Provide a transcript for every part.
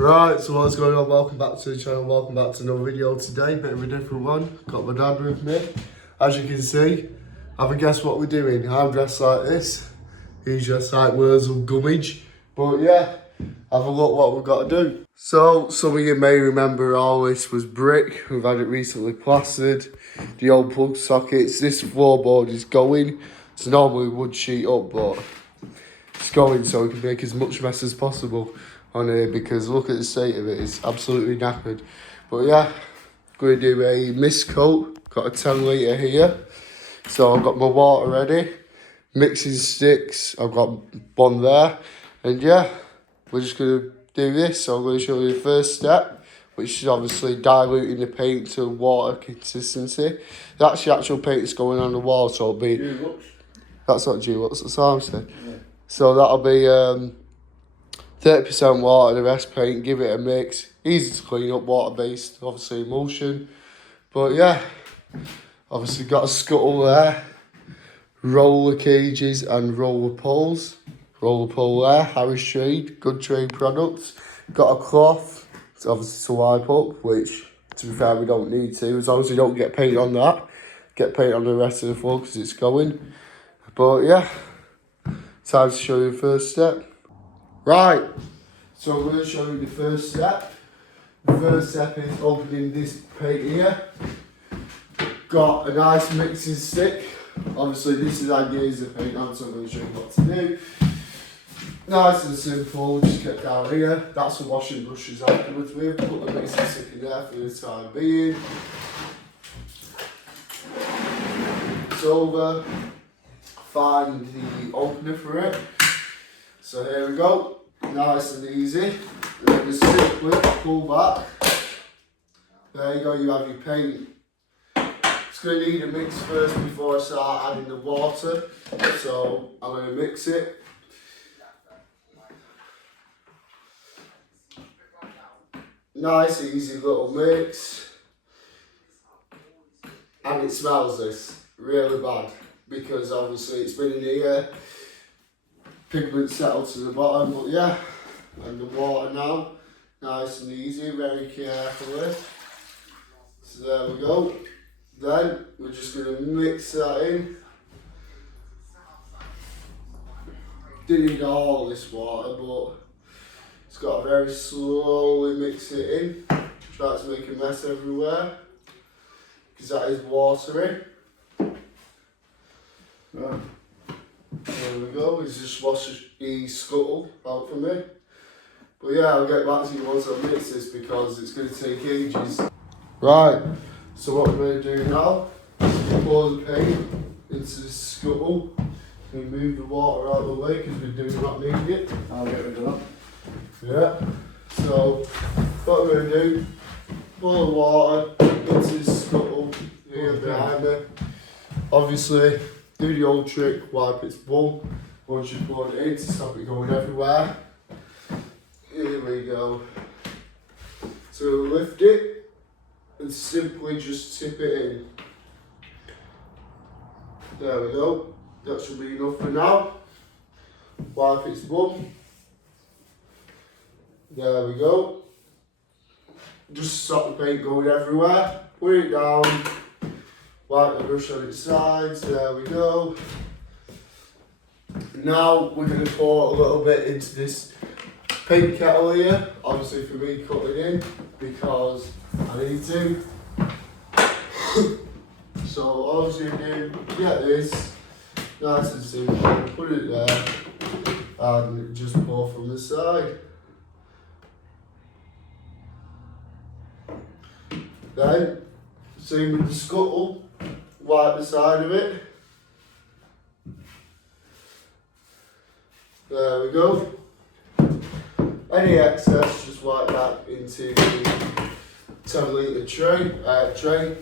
Right, so what's going on? Welcome back to the channel, welcome back to another video today, bit of a different one. Got my dad with me. As you can see, have a guess what we're doing. I'm dressed like this, he's dressed like Wurzel Gummidge. But yeah, have a look what we've got to do. So, some of you may remember all this was brick. We've had it recently plastered. The old plug sockets. This floorboard is going. It's normally wood sheet up, but it's going so we can make as much mess as possible on here because look at the state of it, it's absolutely knackered. But yeah, going to do a mist coat. Got a 10 litre here. So I've got my water ready. Mixing sticks, I've got one there. And yeah, we're just going to do this. So I'm going to show you the first step, which is obviously diluting the paint to water consistency. That's the actual paint that's going on the wall, so it'll be... Dulux. That's not Dulux, that's Armstead. Yeah. So that'll be 30% water, the rest paint, give it a mix. Easy to clean up, water-based, obviously emulsion. But yeah, obviously got a scuttle there. Roller cages and roller poles. Roller pole there, Harris Trade, good trade products. Got a cloth, it's obviously to wipe up, which to be fair we don't need to, as long as we don't get paint on that. Get paint on the rest of the floor because it's going. But yeah, time to show you the first step. Right, so I'm going to show you the first step. The first step is opening this paint here. Got a nice mixing stick. Obviously this is ideas of paint on, so I'm going to show you what to do. Nice and simple, just get down here. That's the washing brushes afterwards with. Put the mixing stick in there for the time being. It's over. Find the opener for it. So here we go. Nice and easy. Then just simply pull back. There you go, you have your paint. It's going to need a mix first before I start adding the water. So I'm going to mix it. Nice, easy little mix. And it smells this really bad because obviously it's been in here. Pigment settled to the bottom, but yeah. And the water now. Nice and easy, very carefully. So there we go. Then we're just going to mix that in. Didn't need all this water, but it's got to very slowly mix it in. Try to make a mess everywhere, because that is watery. Right. There we go, he's just washed the scuttle out for me. But yeah, I'll get back to you once I mix this because it's going to take ages. Right, so what we're going to do now is pour the paint into the scuttle and move the water out of the way because we do not need it. I'll get rid of that. Yeah, so what we're going to do, pour the water into the scuttle here behind me. Obviously, do the old trick, wipe its bum once you pour it in to stop it going everywhere. Here we go. So lift it and simply just tip it in. There we go. That should be enough for now. Wipe its bum. There we go. Just stop the paint going everywhere. Put it down. Wipe the brush on its sides. There we go. Now we're going to pour a little bit into this paint kettle here. Obviously for me cutting in because I need to. So all I'm going to do, get this nice and simple. Put it there and just pour from the side. Then, same with the scuttle, wipe the side of it. There we go. Any excess, just wipe that into the 10 litre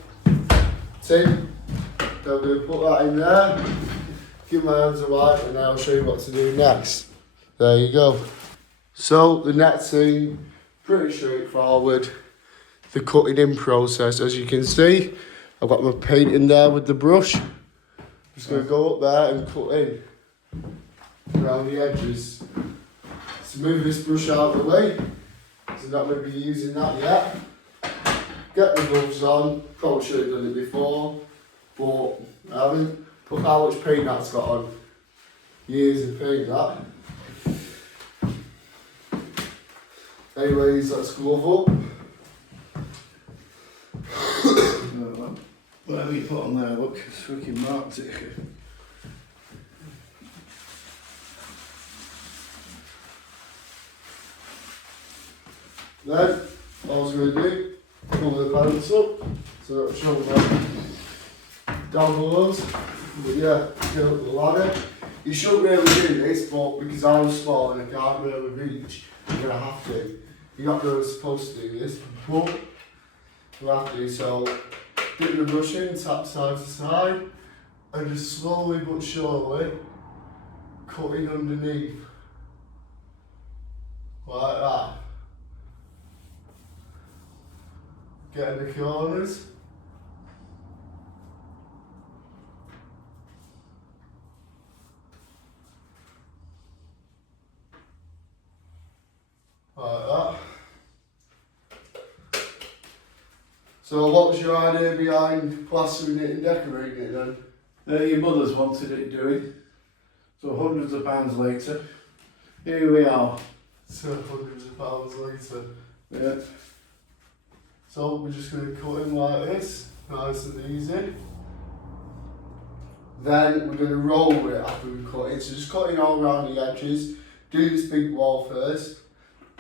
tin. Then I'm going to put that in there, give my hands a wipe, and I'll show you what to do next. There you go. So the next thing, pretty straightforward. The cutting in process, as you can see, I've got my paint in there with the brush. Just going to go up there and cut in around the edges. So move this brush out of the way. so not going to be using that yet. Get the gloves on, probably should have done it before, but I haven't. Look how much paint that's got on. Years of paint that. Anyways, let's glove up. Whatever you put on there, look, it's freaking marked it. Then, all I was going to do, pull the pants up, so that'll show them down below us. But yeah, get up the ladder. You shouldn't really do this, but because I'm small and I can't really reach, you're going to have to. You're not really supposed to do this, but you have to. So, dip the brush in, tap side to side, and just slowly but surely cutting underneath. Like that. Getting the corners. Like that. So what was your idea behind plastering it and decorating it then? Your mother's wanted it doing. So hundreds of pounds later, here we are. So hundreds of pounds later. Yeah. So we're just going to cut him like this, nice and easy. Then we're going to roll it after we cut it. So just cutting all around the edges. Do this big wall first,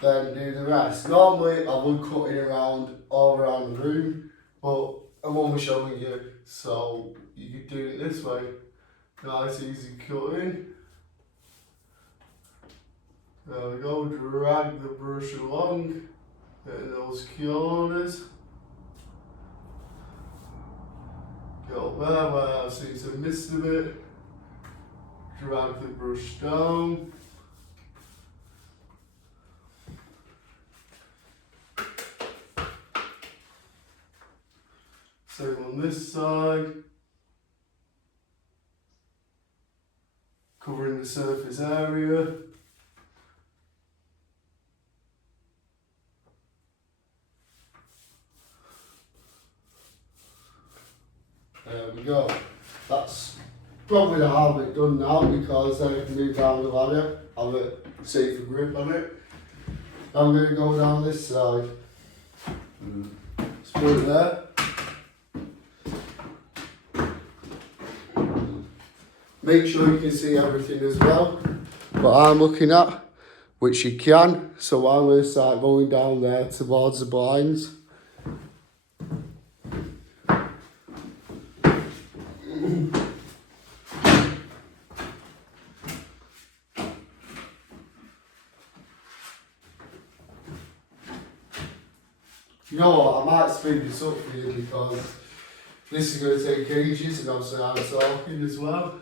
then do the rest. Normally I would cut it around all around the room, but I'm only showing you, so you could do it this way. Nice easy cutting. There we go, drag the brush along. Getting those corners. Get up there where I seem to miss a bit. Drag the brush down. Same on this side. Covering the surface area. There we go. That's probably the hard bit done now, because then I can move down the ladder, have a safer grip on it. I'm going to go down this side. Just put it there. Make sure you can see everything as well. What I'm looking at, which you can. So I'm going to start going down there towards the blinds. You know what, I might speed this up for you because this is going to take ages and obviously I'm talking as well.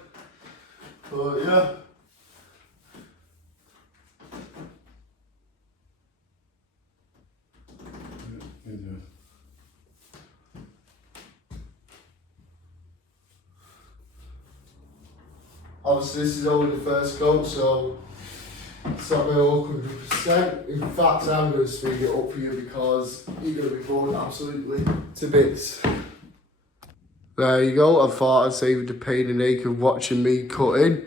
But yeah. Obviously this is only the first coat, so it's not going to look 100%. In fact, I'm going to speed it up for you because you're going to be going absolutely to bits. There you go. I thought I'd save the pain and ache of watching me cutting.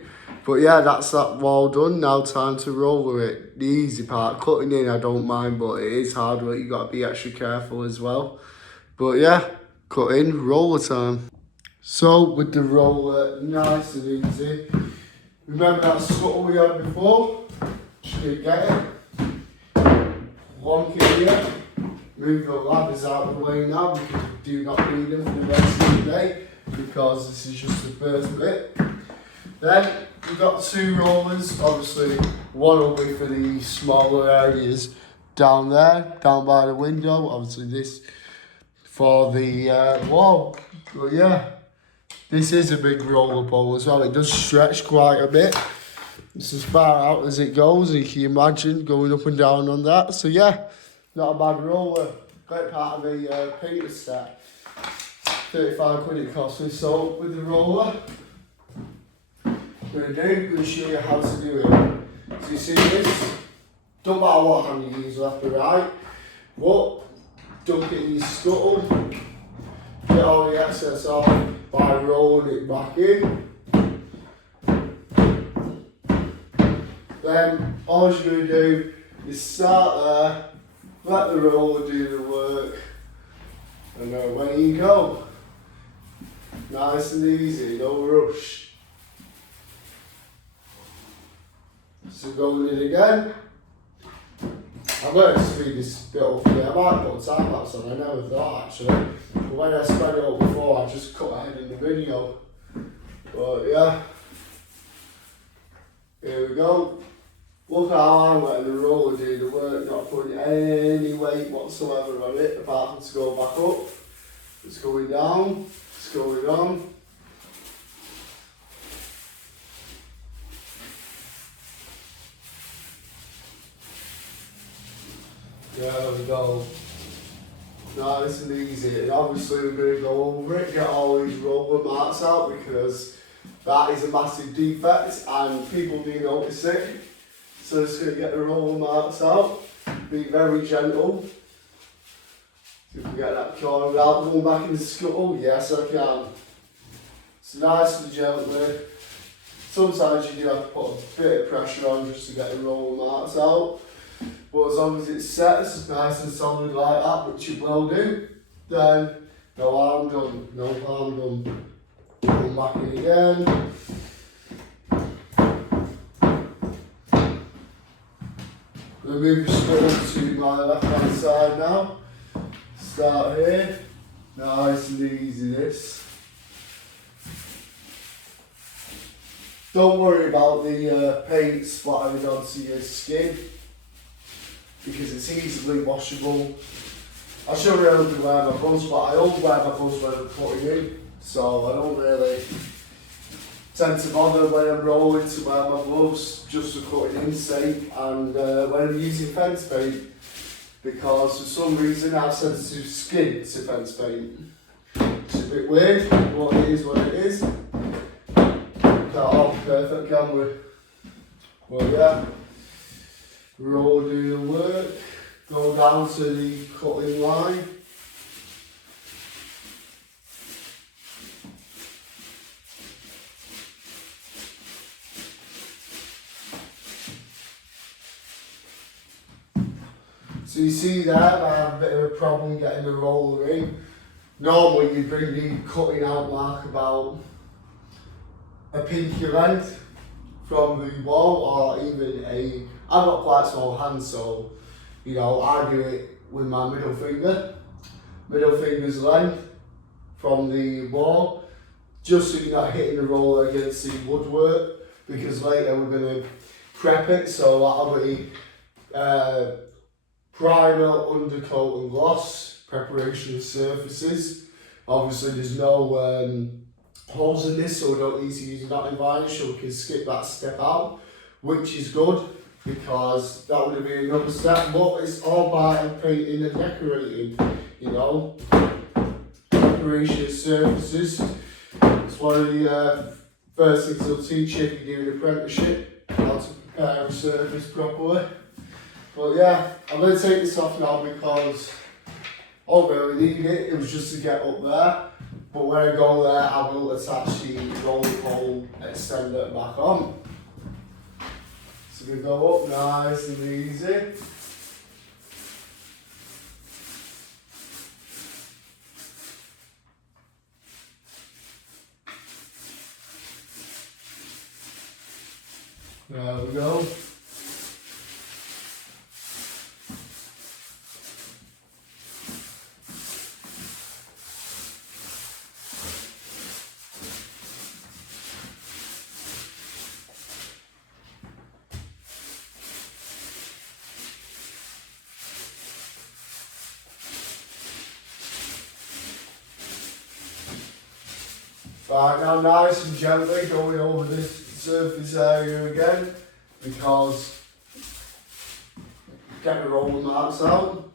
But yeah, that's that wall done. Now time to roller it. The easy part, cutting in I don't mind, but it is hard work. You got to be extra careful as well. But yeah, cutting, roller time. So with the roller, nice and easy. Remember that scuttle we had before? Just gonna get it. Plonk it here. Move the ladders out of the way now because we do not need them for the rest of the day, because this is just the first bit. Then we've got two rollers. Obviously one will be for the smaller areas down there, down by the window. Obviously this for the wall. But yeah, this is a big roller pole as well. It does stretch quite a bit. It's as far out as it goes, and you can imagine going up and down on that. So yeah, not a bad roller. Great part of a painter's set. 35 quid it cost me. So with the roller, I'm going to show you how to do it. So you see this? Don't matter what hand you use, left or right. But dunk it in your scuttle, get all the excess off by rolling it back in. Then all you're going to do is start there, let the roller do the work, and then away you go. Nice and easy, no rush. So going in again. I'm going to speed this bit up here. I might put a time lapse on, I never thought actually. But when I spread it up before, I just cut ahead in the video. But yeah, here we go. Look how I'm letting the roller do the work, not putting any weight whatsoever on it, apart from to go back up. It's going down, it's going on. There we go. Nice and easy. And obviously we're going to go over it, get all these roller marks out because that is a massive defect and people do notice it. So just going to get the roller marks out. Be very gentle. See if we can get that corner without going back in the scuttle. Yes, I can. So nice and gently. Sometimes you do have to put a bit of pressure on just to get the roller marks out. But as long as it's set, it's nice and solid like that, which it will do, then no harm done, no harm done. Come back in again. I'm going to move the scuttle to my left hand side now. Start here. Nice and easy this. Don't worry about the paint splattering onto your skin, because it's easily washable. I shouldn't really be wearing my gloves, but I only wear my gloves when I'm cutting in, so I don't really tend to bother when I'm rolling to wear my gloves, just for cutting in sake, and when I'm using fence paint, because for some reason I have sensitive skin to fence paint. It's a bit weird, but it is what it is. Can't all be perfect, can we? Well, yeah. Roll do the work, go down to the cutting line. So you see there, I have a bit of a problem getting the roller in. Normally you bring the cutting out mark about a pinky length from the wall, or even I've got quite small hands, so you know, I do it with my middle finger's length from the wall, just so you're not hitting the roller against the woodwork, because later we're going to prep it, so that'll be primer, undercoat and gloss, preparation of surfaces. Obviously there's no holes in this, so we don't need to use matting varnish, so we can skip that step out, which is good because that would have been another step, but it's all about painting and decorating, you know. Preparation of surfaces, it's one of the first things they'll teach you if you do an apprenticeship, how to prepare a surface properly. But yeah, I'm going to take this off now because I don't really need it, it was just to get up there. But when I go there, I will attach the roller hole extender back on. So we go up nice and easy. There we go. Right, now nice and gently going over this surface area again, because get the roller marks out.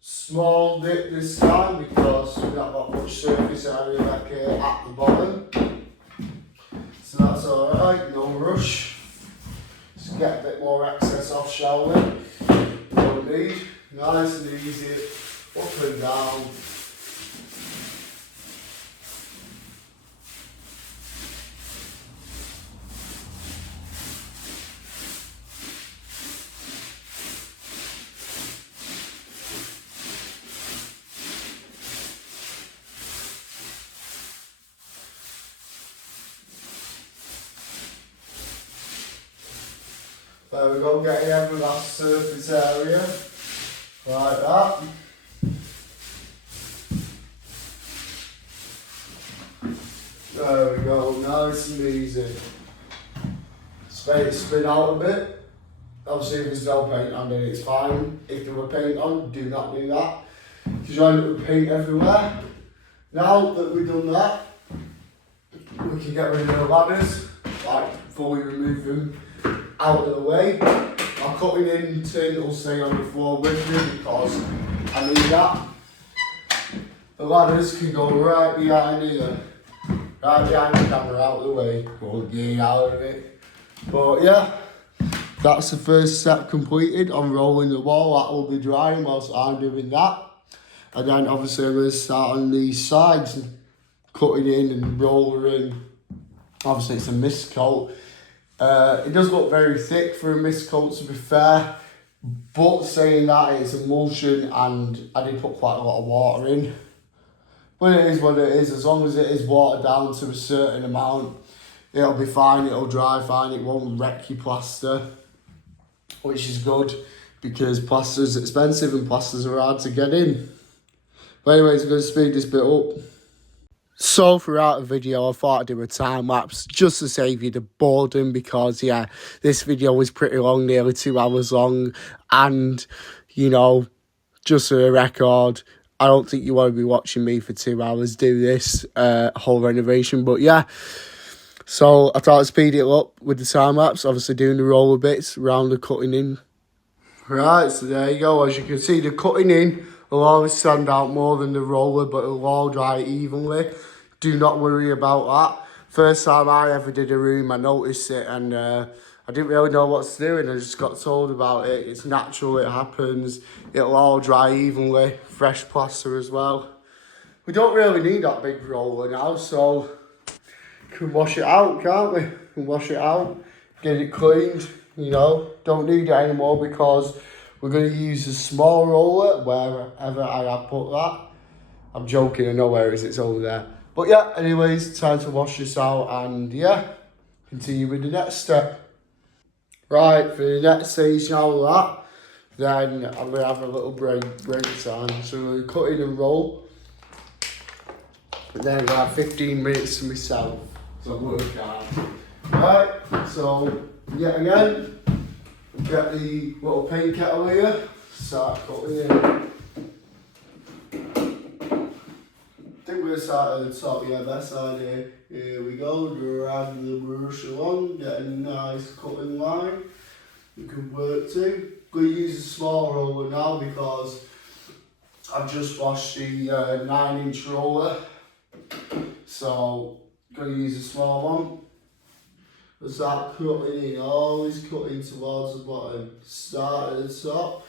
Small dip this time because we've not got much surface area back here at the bottom. So that's alright, no rush. Just get a bit more excess off, shall we? Don't need. Nice and easy, up and down. There we go, getting every last surface area, like that. There we go, nice and easy. Spin out a bit. Obviously if there's no paint on it, it's fine. If there were paint on, do not do that, because you end up with paint everywhere. Now that we've done that, we can get rid of the ladders, like fully remove them out of the way. My cutting in tin will stay on the floor with me because I need that. The ladders can go right behind here, right behind the camera, out of the way. Won't get out of it. But yeah, that's the first step completed on rolling the wall. That will be drying whilst I'm doing that. And then obviously I'm going to start on these sides, cutting in and rolling. Obviously it's a mist coat. It does look very thick for a mist coat, to be fair, but saying that, it's emulsion and I did put quite a lot of water in. But it is what it is. As long as it is watered down to a certain amount, it'll be fine, it'll dry fine, it won't wreck your plaster, which is good because plaster's expensive and plasters are hard to get in. But anyways, I'm going to speed this bit up. So throughout the video, I thought I'd do a time lapse just to save you the boredom, because yeah, this video was pretty long, nearly 2 hours long, and you know, just for a record, I don't think you want to be watching me for 2 hours do this whole renovation. But yeah, so I thought I'd speed it up with the time lapse, obviously doing the roller bits around the cutting in. Right, so there you go. As you can see, the cutting in will always stand out more than the roller, but it'll all dry evenly. Do not worry about that. First time I ever did a room, I noticed it, and I didn't really know what to do, and I just got told about it. It's natural, it happens. It'll all dry evenly, fresh plaster as well. We don't really need that big roller now, so we can wash it out, can't we? We can wash it out, get it cleaned, you know. Don't need it anymore because we're going to use a small roller wherever I have put that. I'm joking, I know where it is, it's over there. But yeah, anyways, time to wash this out and yeah, continue with the next step. Right, for the next stage now of that, then I'm going to have a little break time. So we're going to cut in and roll. And then I'm going to have 15 minutes to myself. So work hard. Right, so yet again, get the little paint kettle here, start cutting in. I think we're going to start at the top, yeah, best idea. Here we go, drag the brush along, get a nice cutting line we can work to. I'm going to use a small roller now because I've just washed the 9-inch roller. So, I'm going to use a small one. We'll start cutting in, always cutting towards the bottom. Start at the top,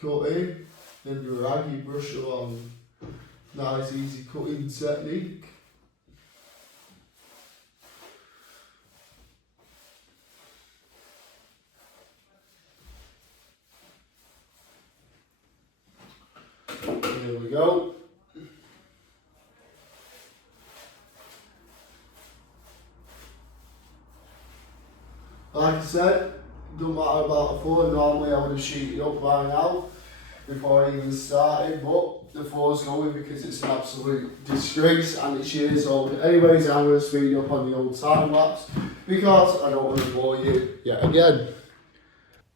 cutting, then drag your brush along. Nice easy cutting technique. Here we go. Like I said, don't matter about the floor. Normally I would have sheeted up by now before I even started, but the floor's going because it's an absolute disgrace and it's years old. Anyways, I'm going to speed up on the old time lapse because I don't want to bore you yet again.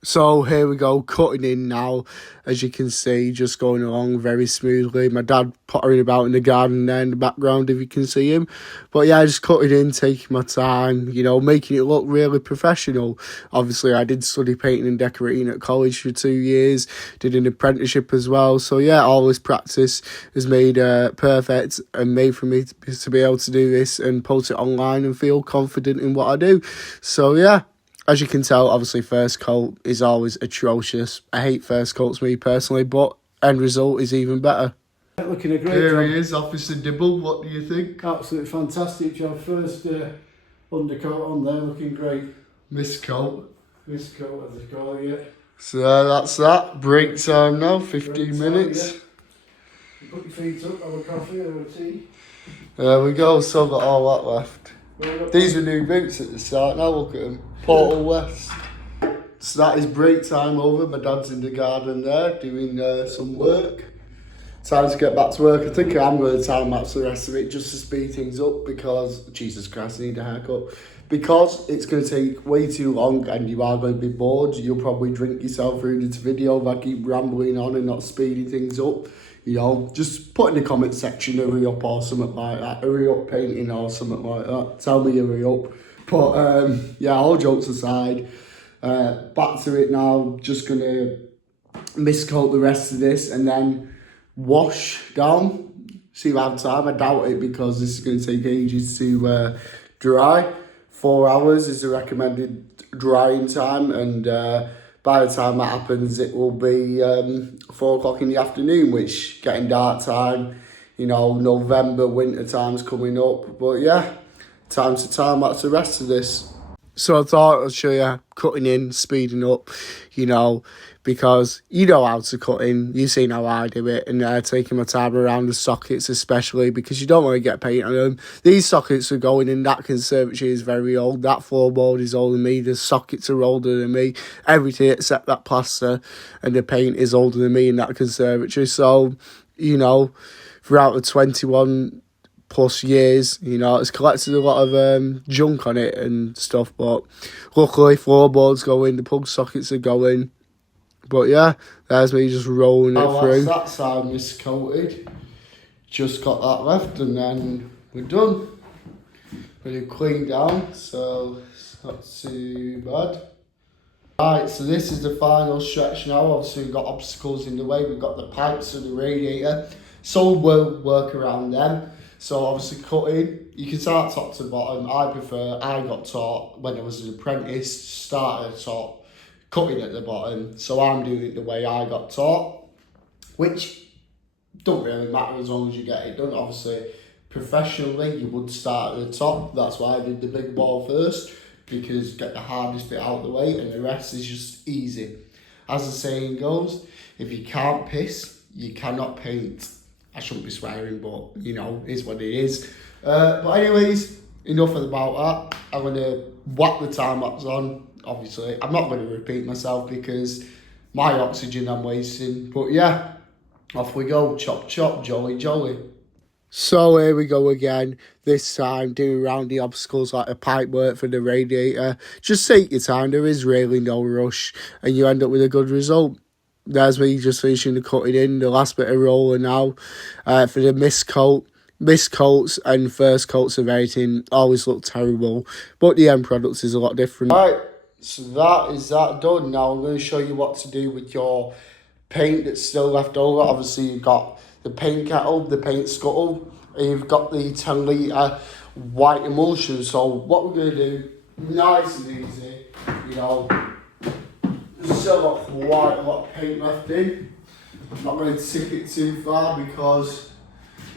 So here we go, cutting in now, as you can see, just going along very smoothly. My dad pottering about in the garden there in the background, if you can see him. But yeah, just cutting in, taking my time, you know, making it look really professional. Obviously, I did study painting and decorating at college for 2 years, did an apprenticeship as well. So yeah, all this practice has made perfect and made for me to be able to do this and post it online and feel confident in what I do. So yeah. As you can tell, obviously first coat is always atrocious. I hate first coats, me personally, but end result is even better. Looking a great Here job. he is, Officer Dibble. What do you think? Absolutely fantastic job. First undercoat on there, looking great. Miscoat. Miscoat, as they call it, yeah. So that's that. Break time now, 15 Break time, minutes. yeah. You put your feet up, have a coffee or a tea. There we go, still got all that left. Well, These were new boots at the start, now look at them. Portal West. So that is break time over. My dad's in the garden there doing some work. Time to get back to work. I think I'm going to time lapse the rest of it just to speed things up because, Jesus Christ, I need a haircut. Because it's going to take way too long and you are going to be bored. You'll probably drink yourself through this video if I keep rambling on and not speeding things up. You know, just put in the comment section, hurry up or something like that. Hurry up painting or something like that. Tell me hurry up. But yeah, all jokes aside, back to it now. Just going to miscoat the rest of this and then wash down. See if I have time. I doubt it because this is going to take ages to dry. 4 hours is the recommended drying time, and by the time that happens it will be 4 o'clock in the afternoon, which getting dark time, you know, November, winter time's coming up. But yeah, time to time lapse the rest of this. So I thought I'd show you cutting in, speeding up, you know, because you know how to cut in. You've seen how I do it, and taking my time around the sockets especially because you don't want to get paint on them. These sockets are going in. That conservatory is very old. That floorboard is older than me. The sockets are older than me. Everything except that plaster and the paint is older than me in that conservatory. So, you know, throughout the 21 plus years, you know, it's collected a lot of junk on it and stuff, but luckily floorboards going, the plug sockets are going. But yeah, there's me just rolling it through. That's that side miscoated. Just got that left and then we're done. Pretty clean down, so it's not too bad. Right, so this is the final stretch now. Obviously we've got obstacles in the way. We've got the pipes and the radiator. So we'll work around them. So obviously cutting, you can start top to bottom. I got taught when I was an apprentice, start at the top, cutting at the bottom. So I'm doing it the way I got taught, which don't really matter as long as you get it done. Obviously, professionally, you would start at the top. That's why I did the big ball first, because get the hardest bit out of the way and the rest is just easy. As the saying goes, if you can't piss, you cannot paint. I shouldn't be swearing, but you know, it's what it is. But anyways, enough about that. I'm going to whack the time lapse on. Obviously, I'm not going to repeat myself because my oxygen I'm wasting. But yeah, off we go. Chop chop, jolly jolly. So here we go again. This time doing around the obstacles like a pipe work for the radiator. Just take your time. There is really no rush, and you end up with a good result. There's me just finishing the cutting in, the last bit of roller now for the miscoat. Miscoats and first coats of everything always look terrible, but the end product is a lot different. Right, so that is that done. Now I'm going to show you what to do with your paint that's still left over. Obviously you've got the paint kettle, the paint scuttle, and you've got the 10 litre white emulsion. So what we're going to do, nice and easy, you know, there's still got quite a lot of paint left in. I'm not going to tip it too far because,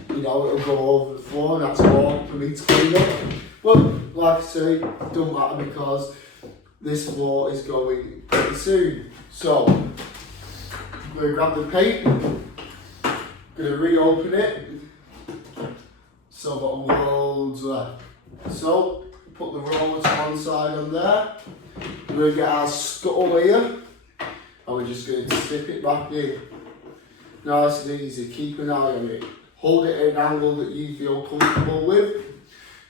you know, it'll go over the floor and that's more for me to clean up. But like I say, it doesn't matter because this floor is going pretty soon. So, I'm going to grab the paint, I'm going to reopen it. So I've got loads left. So, put the roller to one side on there. We're going to get our scuttle here and we're just going to stick it back in. Nice and easy, keep an eye on it. Hold it at an angle that you feel comfortable with.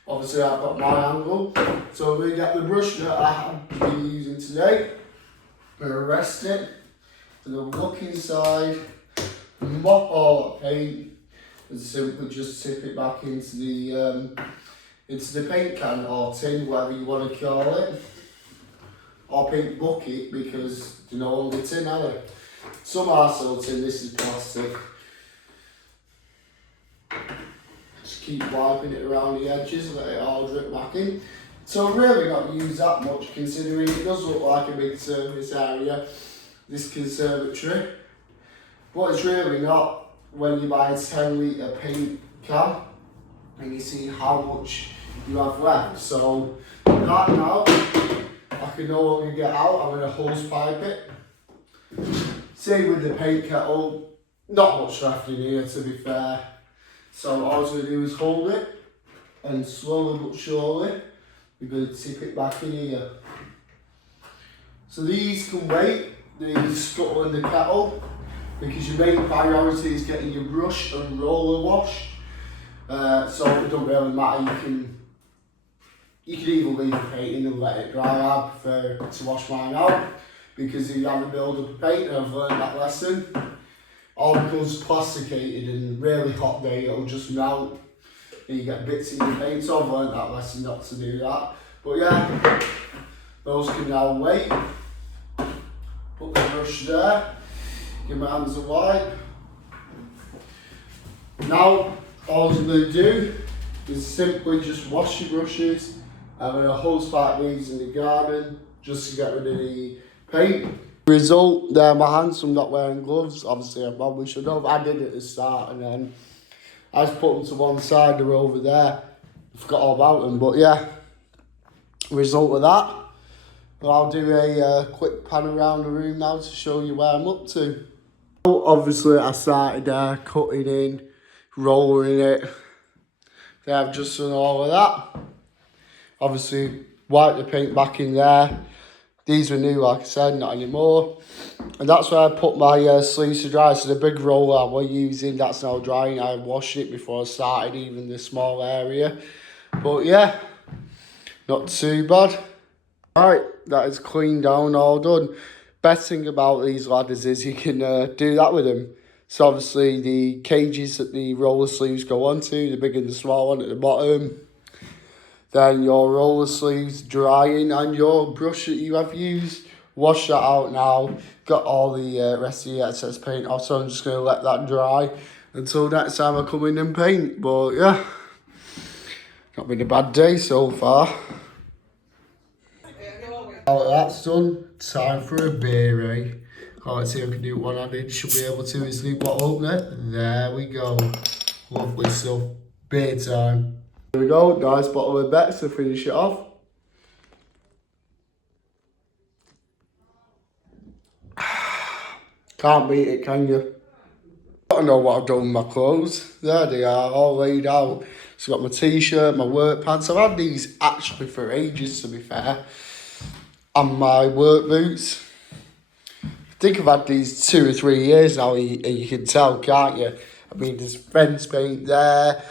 Obviously I've got my angle. So we're going to get the brush that I have been using today. I'm going to rest it. I'm going to look inside, mop all that paint and simply just tip it back into the paint can or tin, whatever you want to call it. Or paint bucket because you know only tin, are they? Some are still tin, this is plastic. Just keep wiping it around the edges, let it all drip back in. So really not used that much, considering it does look like a big surface area, this conservatory. But it's really not when you buy a 10 litre paint can and you see how much you have left. So right now, I can no longer get out, I'm going to hose pipe it. Same with the paint kettle, not much left in here to be fair. So all I'm going to do is hold it and slowly but surely we're going to tip it back in here. So these can wait, the scuttle and the kettle, because your main priority is getting your brush and roller wash. So it doesn't really matter, you can either leave the paint in and let it dry. I prefer to wash mine out, because if you have a build up of paint, and I've learned that lesson, all becomes plasticated and really hot day it'll just melt. You get bits in your paint, so I've learned that lesson not to do that. But yeah, those can now wait. Put the brush there, give my hands a wipe. Now, all I'm going to do is simply just wash your brushes. I'm going to hose pipe these in the garden just to get rid of the paint. Result, there my hands from not wearing gloves. Obviously I probably should have. I did it at the start and then I just put them to one side, they're over there. I forgot all about them, but yeah. Result of that. I'll do a quick pan around the room now to show you where I'm up to. Obviously I started cutting in, rolling it. Then I've just done all of that. Obviously wipe the paint back in there. These were new, like I said, not anymore. And that's where I put my sleeves to dry. So the big roller I was using, that's now drying. I washed it before I started even the small area. But yeah, not too bad. Right, that is cleaned down, all done. Best thing about these ladders is you can do that with them. So obviously the cages that the roller sleeves go onto, the big and the small one at the bottom. Then your roller sleeves drying and your brush that you have used. Wash that out now. Got all the rest of the excess paint off, so I'm just going to let that dry until next time I come in and paint. But yeah, not been a bad day so far. Now that's done, time for a beer, eh? Let's see if I can do one handed. Should be able to. Is the bottle opener? There we go. Lovely stuff. Beer time. Here we go, nice bottle of Beck's to finish it off. Can't beat it, can you? I don't know what I've done with my clothes. There they are, all laid out. So I've got my t-shirt, my work pants. I've had these actually for ages, to be fair. And my work boots. I think I've had these 2 or 3 years now, and you can tell, can't you? I mean, there's fence paint there.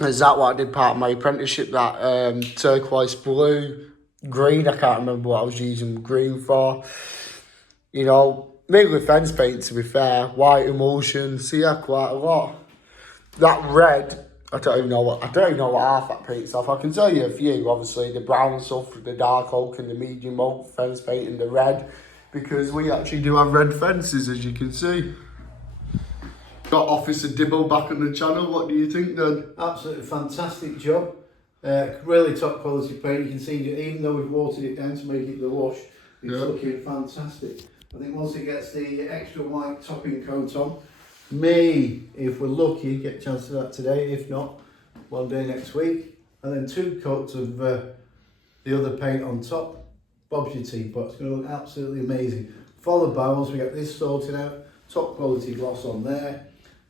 Is that what I did part of my apprenticeship, that turquoise blue, green, I can't remember what I was using green for. You know, mainly fence paint to be fair, white emulsion, so yeah, quite a lot. That red, I don't even know what half that paint's off. I can tell you a few, obviously, the brown stuff, the dark oak and the medium oak fence paint and the red, because we actually do have red fences, as you can see. Got Officer Dibble back on the channel. What do you think then? Absolutely fantastic job. Really top quality paint. You can see that even though we've watered it down to make it the wash, it's looking fantastic. I think once it gets the extra white topping coat on, may, if we're lucky, get a chance of that today. If not, one day next week. And then 2 coats of the other paint on top. Bob's your teapot. It's going to look absolutely amazing. Followed by, once we get this sorted out, top quality gloss on there.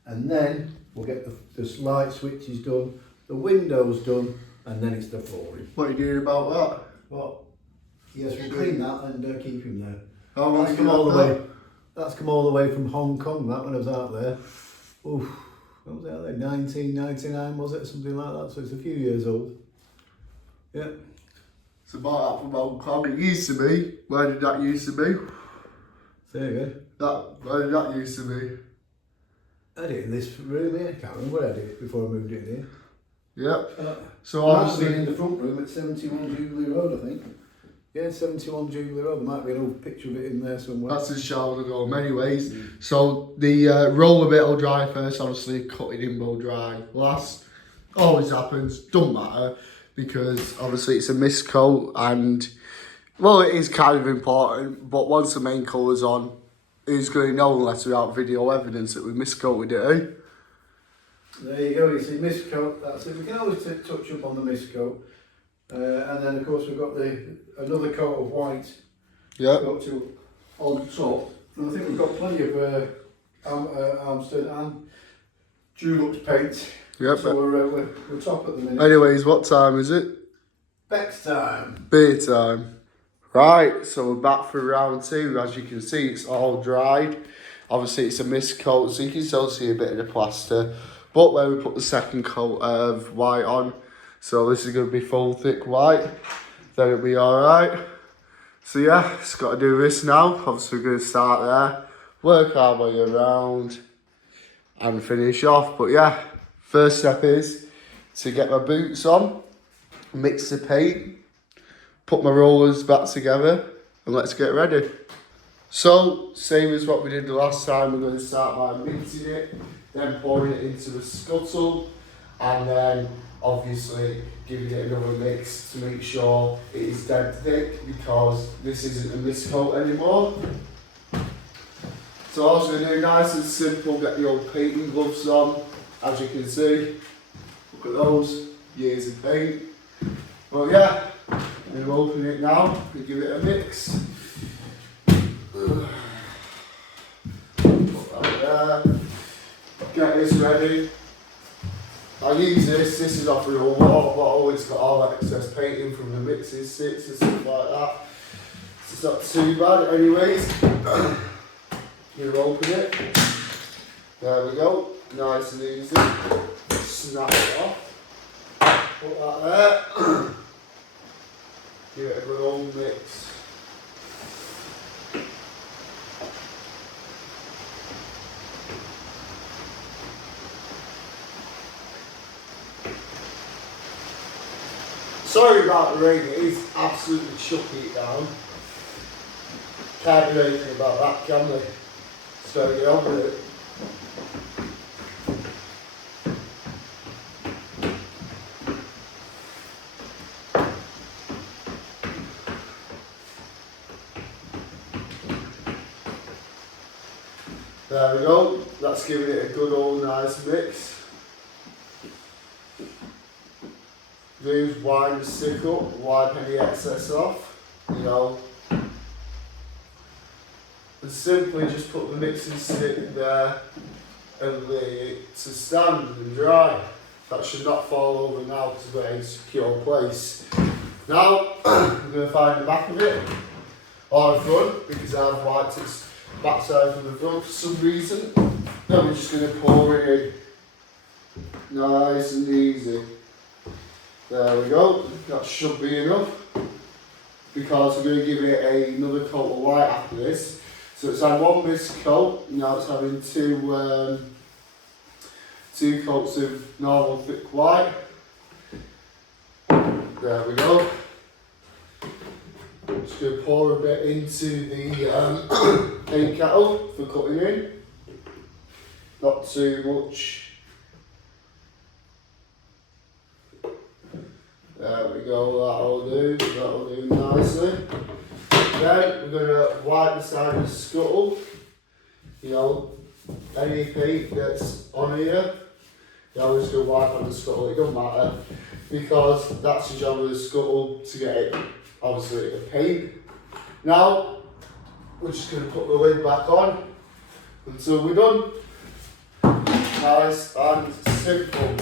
And then we'll get the light switches done, the windows done, and then it's the flooring. What are you doing about that? Well, yes, we clean that and keep him there. Oh, that's come all the way. That's come all the way from Hong Kong. That when I was out there. Oof, when was I out there? 1999 was it? Something like that. So it's a few years old. Yeah. It's about that from Hong Kong. It used to be. Where did that used to be? There you go. Where did that used to be? I had it in this room here. I can't remember where I did it before I moved in here. Yep. So obviously in the front room at 71 Jubilee Road, I think. Yeah, 71 Jubilee Road. There might be an old picture of it in there somewhere. That's his shower dome anyways. So the roller bit will dry first, obviously cutting in will dry last. Always happens, don't matter. because obviously it's a mist coat and, well, it is kind of important, but once the main colour's on, who's going to know unless without video evidence that we mist coated it, eh? There you go, you see mist coat, that's it. We can always touch up on the mist coat. And then of course we've got another coat of white. Yeah. Got to on top. And I think we've got plenty of Armstead and Dulux paint. Yep. So we're top at the minute. Anyways, what time is it? Beck's time. Beer time. Right, so we're back for round 2. As you can see, it's all dried. Obviously, it's a mist coat, so you can still see a bit of the plaster. But where we put the second coat of white on, so this is going to be full thick white, then it'll be alright. So yeah, just got to do this now. Obviously, we're going to start there, work our way around, and finish off. But yeah, first step is to get my boots on, mix the paint, put my rollers back together, and let's get ready. So, same as what we did the last time, we're going to start by mixing it, then pouring it into the scuttle, and then obviously giving it another mix to make sure it is dead thick, because this isn't a mist coat anymore. So all I'm going to do, nice and simple, get the old painting gloves on. As you can see, look at those, years of paint. But yeah, I'm going to open it now and give it a mix. Put that there. Get this ready. I use this is off real water bottle, it's got all that excess painting from the mixing sticks and stuff like that. It's not too bad anyways. You open it. There we go. Nice and easy. Snap it off. Put that there. Give it a good old mix. Sorry about the rain, it is absolutely chucking it down. Can't do anything about that, can we? So get on with it. There we go, that's giving it a good old nice mix. Do wind the stick up, wipe any excess off, you know. And simply just put the mixing stick there and lay it to stand and dry. That should not fall over now because we're in a secure place. Now, I'm going to find the back of it, or the front, because I've wiped its backside from the front for some reason. Then we're just going to pour it in, nice and easy. There we go, that should be enough, because we're going to give it another coat of white after this. So it's had one mist coat, now it's having two coats of normal thick white. There we go. Just going to pour a bit into the paint kettle for cutting in, not too much. There we go, that'll do nicely. Then we're going to wipe the side of the scuttle, you know, any paint that's on here, you're always going to wipe on the scuttle, it doesn't matter, because that's the job of the scuttle, to get it, obviously, the paint. Now, we're just going to put the lid back on until we're done. Nice and simple.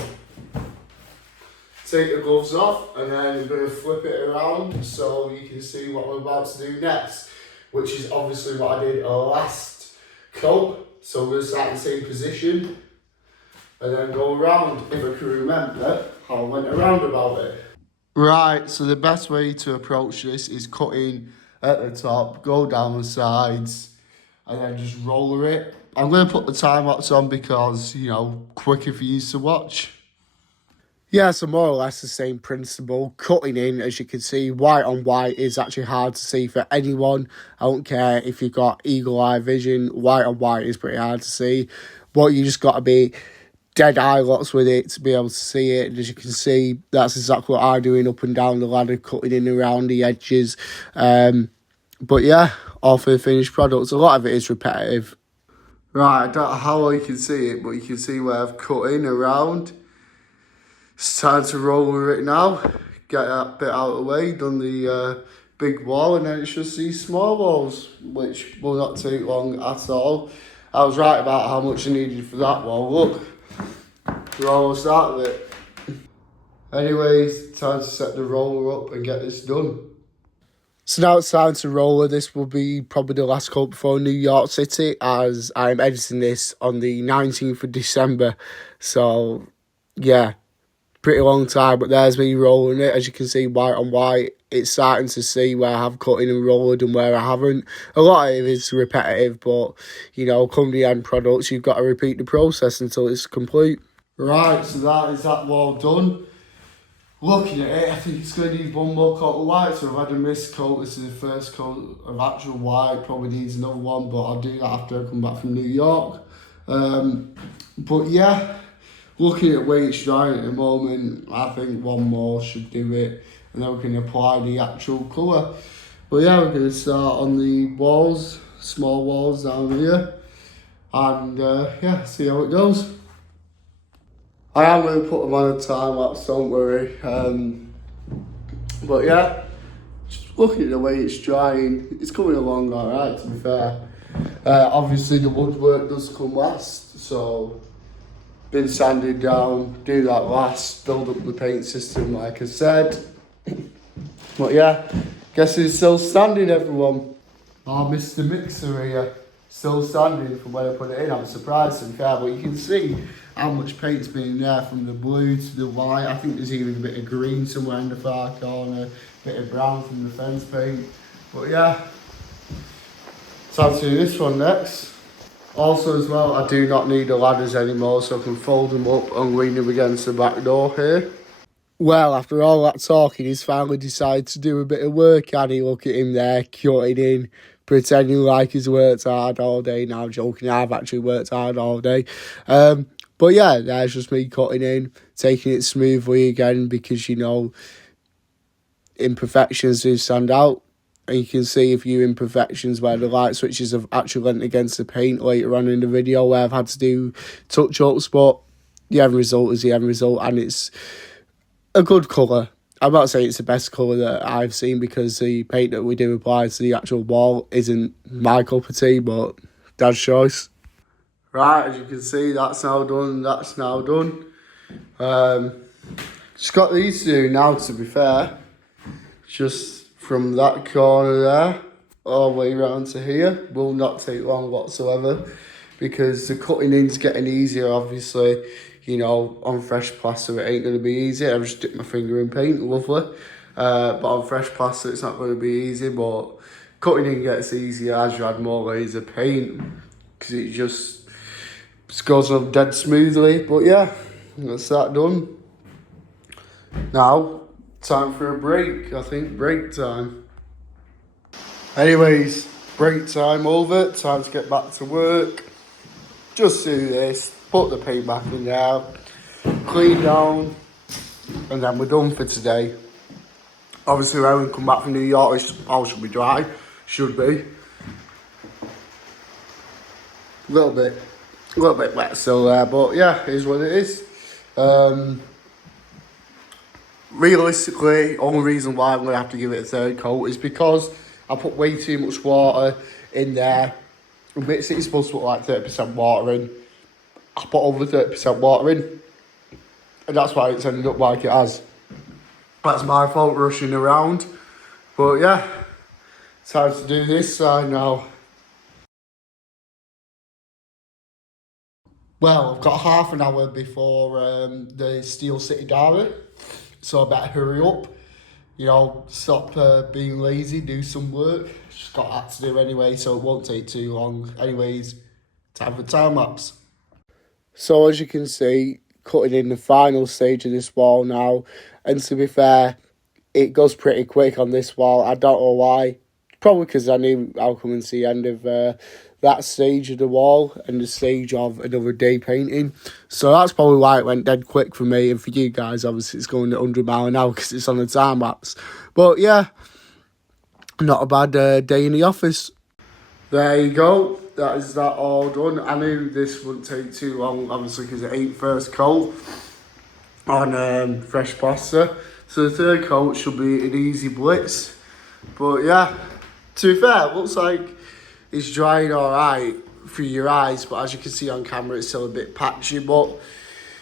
Take the gloves off, and then we're going to flip it around so you can see what we're about to do next, which is obviously what I did last coat. So we're going to start in the same position and then go around, if I can remember how I went around about it. Right, so the best way to approach this is cutting at the top, go down the sides, and then just roller it. I'm going to put the time lapse on because, you know, quicker for you to watch. Yeah, so more or less the same principle. Cutting in, as you can see, white on white is actually hard to see for anyone. I don't care if you've got eagle eye vision, white on white is pretty hard to see. But you just got to be dead eye lots with it to be able to see it. And as you can see, that's exactly what I'm doing up and down the ladder, cutting in around the edges. But yeah, all for the finished product. A lot of it is repetitive. Right, I don't know how well you can see it, but you can see where I've cut in around. It's time to roll with it now. Get that bit out of the way, done the big wall, and then it's just these small walls, which will not take long at all. I was right about how much I needed for that wall. Look, we're almost out of it. Anyways, time to set the roller up and get this done. So now it's time to roller. This will be probably the last coat before New York City, as I'm editing this on the 19th of December. So, yeah, pretty long time, but there's me rolling it. As you can see, white on white, it's starting to see where I have cut in and rolled and where I haven't. A lot of it is repetitive, but, you know, come the end products, you've got to repeat the process until it's complete. Right, so that is that wall done. Looking at it, I think it's going to need one more coat of white, so I've had a mist coat. This is the first coat of actual white, probably needs another one, but I'll do that after I come back from New York. But yeah, looking at where it's drying at the moment, I think one more should do it, and then we can apply the actual colour. But yeah, we're going to start on the walls, small walls down here, and yeah, see how it goes. I am going to put them on a time lapse, don't worry. But yeah, just looking at the way it's drying, it's coming along alright, to be fair. Obviously the woodwork does come last, so been sanded down, do that last, build up the paint system like I said. But yeah, guess who's still standing, everyone? Oh, Mr. Mixer here, still standing from when I put it in. I'm surprised, to be fair, but you can see how much paint's been there, from the blue to the white. I think there's even a bit of green somewhere in the far corner, a bit of brown from the fence paint. But yeah, time to do this one next. Also as well, I do not need the ladders anymore, so I can fold them up and lean them against the back door here. Well, after all that talking, he's finally decided to do a bit of work, and he look at him there, cutting in, pretending like he's worked hard all day. Now, joking, I've actually worked hard all day. But yeah, there's just me cutting in, taking it smoothly again, because, you know, imperfections do stand out. And you can see a few imperfections where the light switches have actually lent against the paint later on in the video, where I've had to do touch-ups, but the end result is the end result, and it's a good colour. I'm not saying it's the best colour that I've seen, because the paint that we do apply to the actual wall isn't my cup of tea, but Dad's choice. Right, as you can see, that's now done, that's now done. Just got these to do now, to be fair. Just from that corner there, all the way around to here. Will not take long whatsoever, because the cutting in's getting easier, obviously. You know, on fresh plaster it ain't going to be easy. I've just dipped my finger in paint, lovely. But on fresh plaster it's not going to be easy, but cutting in gets easier as you add more layers of paint, because it just goes on dead smoothly. But yeah, that's that done. Now, time for a break. I think break time. Anyways, break time over. Time to get back to work. Just do this, put the paint back in there, clean down, and then we're done for today. Obviously, when we come back from New York, all should be dry. Should be. A little bit wet still there, but yeah, it is what it is. Realistically, only reason why I'm going to have to give it a third coat is because I put way too much water in there. It's supposed to put like 30% water in. I put over 30% water in, and that's why it's ended up like it has. That's my fault, rushing around. But yeah, time to do this side now. Well, I've got half an hour before the Steel City Derby, so I better hurry up. You know, stop being lazy, do some work. Just got that to do anyway, so it won't take too long. Anyways, time for time lapse. So as you can see, cutting in the final stage of this wall now, and to be fair, it goes pretty quick on this wall. I don't know why. Probably because I knew I'll come and see the end of the that stage of the wall and the stage of another day painting. So that's probably why it went dead quick for me, and for you guys obviously it's going at 100 mile an hour because it's on a time lapse. But yeah, not a bad day in the office. There you go, that is that all done. I knew this wouldn't take too long obviously because it ain't first coat on fresh plaster. So the third coat should be an easy blitz. But yeah, to be fair, it looks like it's drying alright through your eyes, but as you can see on camera it's still a bit patchy. But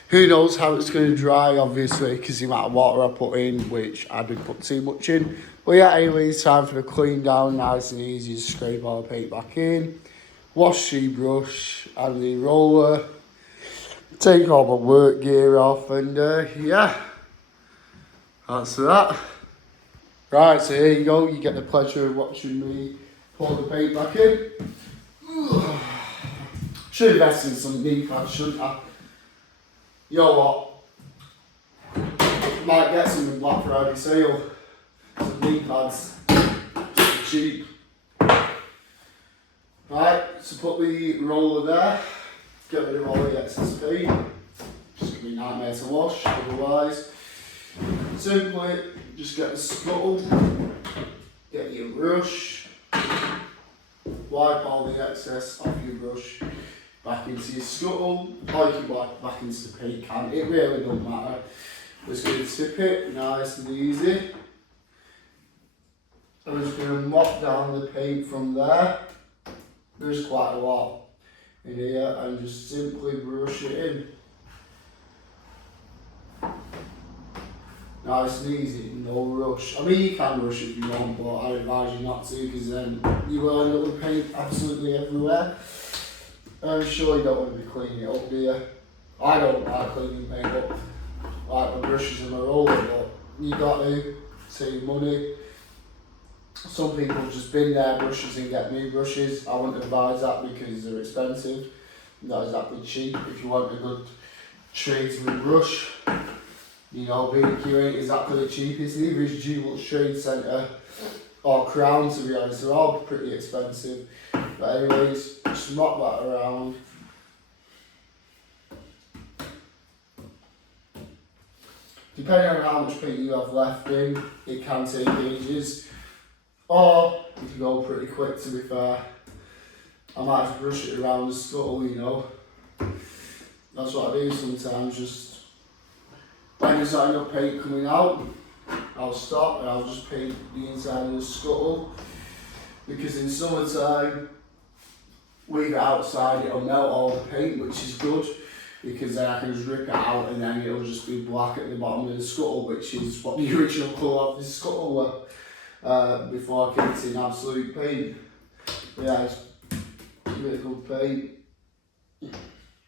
who knows how it's going to dry, obviously, because the amount of water I put in, which I didn't put too much in. But yeah, anyway, it's time for the clean down, nice and easy. Just scrape all the paint back in, wash the brush and the roller, take all my work gear off, and yeah, that's that. Right, so here you go, you get the pleasure of watching me pour the paint back in. Should invest in some knee pads, shouldn't I? You know what? Might get some in Black Friday sale. Some knee pads. Just cheap. Right, so put the roller there. Get rid of all the excess paint. Just gonna be a nightmare to wash, otherwise. Simply just get the scuttle, get your brush, wipe all the excess off your brush back into your scuttle, or you can wipe back into the paint can, it really doesn't matter. Just going to tip it nice and easy. I'm just going to mop down the paint from there. There's quite a lot in here, and just simply brush it in. Nice and easy, no rush. I mean, you can rush if you want, but I advise you not to, because then you will end up with paint absolutely everywhere. I'm sure you don't want to be cleaning it up, do you? I don't like cleaning paint up, like my brushes and my roller, but you got to save money. Some people just bin their brushes and get new brushes. I wouldn't advise that because they're expensive, not exactly cheap. If you want a good tradesman brush, you know, B&Q ain't exactly the cheapest. Neither is Jewel's Trade Centre or Crown, to be honest. They're all pretty expensive. But anyways, just mop that around. Depending on how much paint you have left in, it can take ages. Or you can go pretty quick, to be fair. I might just brush it around the scuttle, you know. That's what I do sometimes, just when there's not enough paint coming out, I'll stop and I'll just paint the inside of the scuttle. Because in summertime, leave it outside, it'll melt all the paint, which is good. Because then I can just rip it out and then it'll just be black at the bottom of the scuttle, which is what the original colour of the scuttle were before I kicked in absolute paint. But yeah, it's really good paint.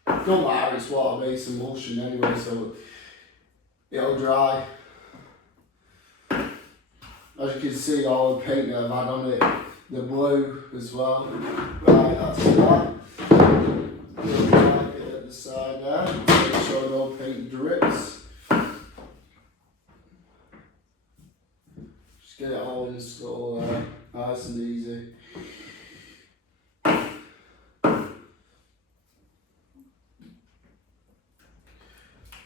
Don't matter, it's water-based emulsion anyway, so it'll dry. As you can see, all the paint that I've had on it, the blue as well. Right, that's that. Wipe it at the side there, make sure no paint drips. Just get it all in the skull there, nice and easy.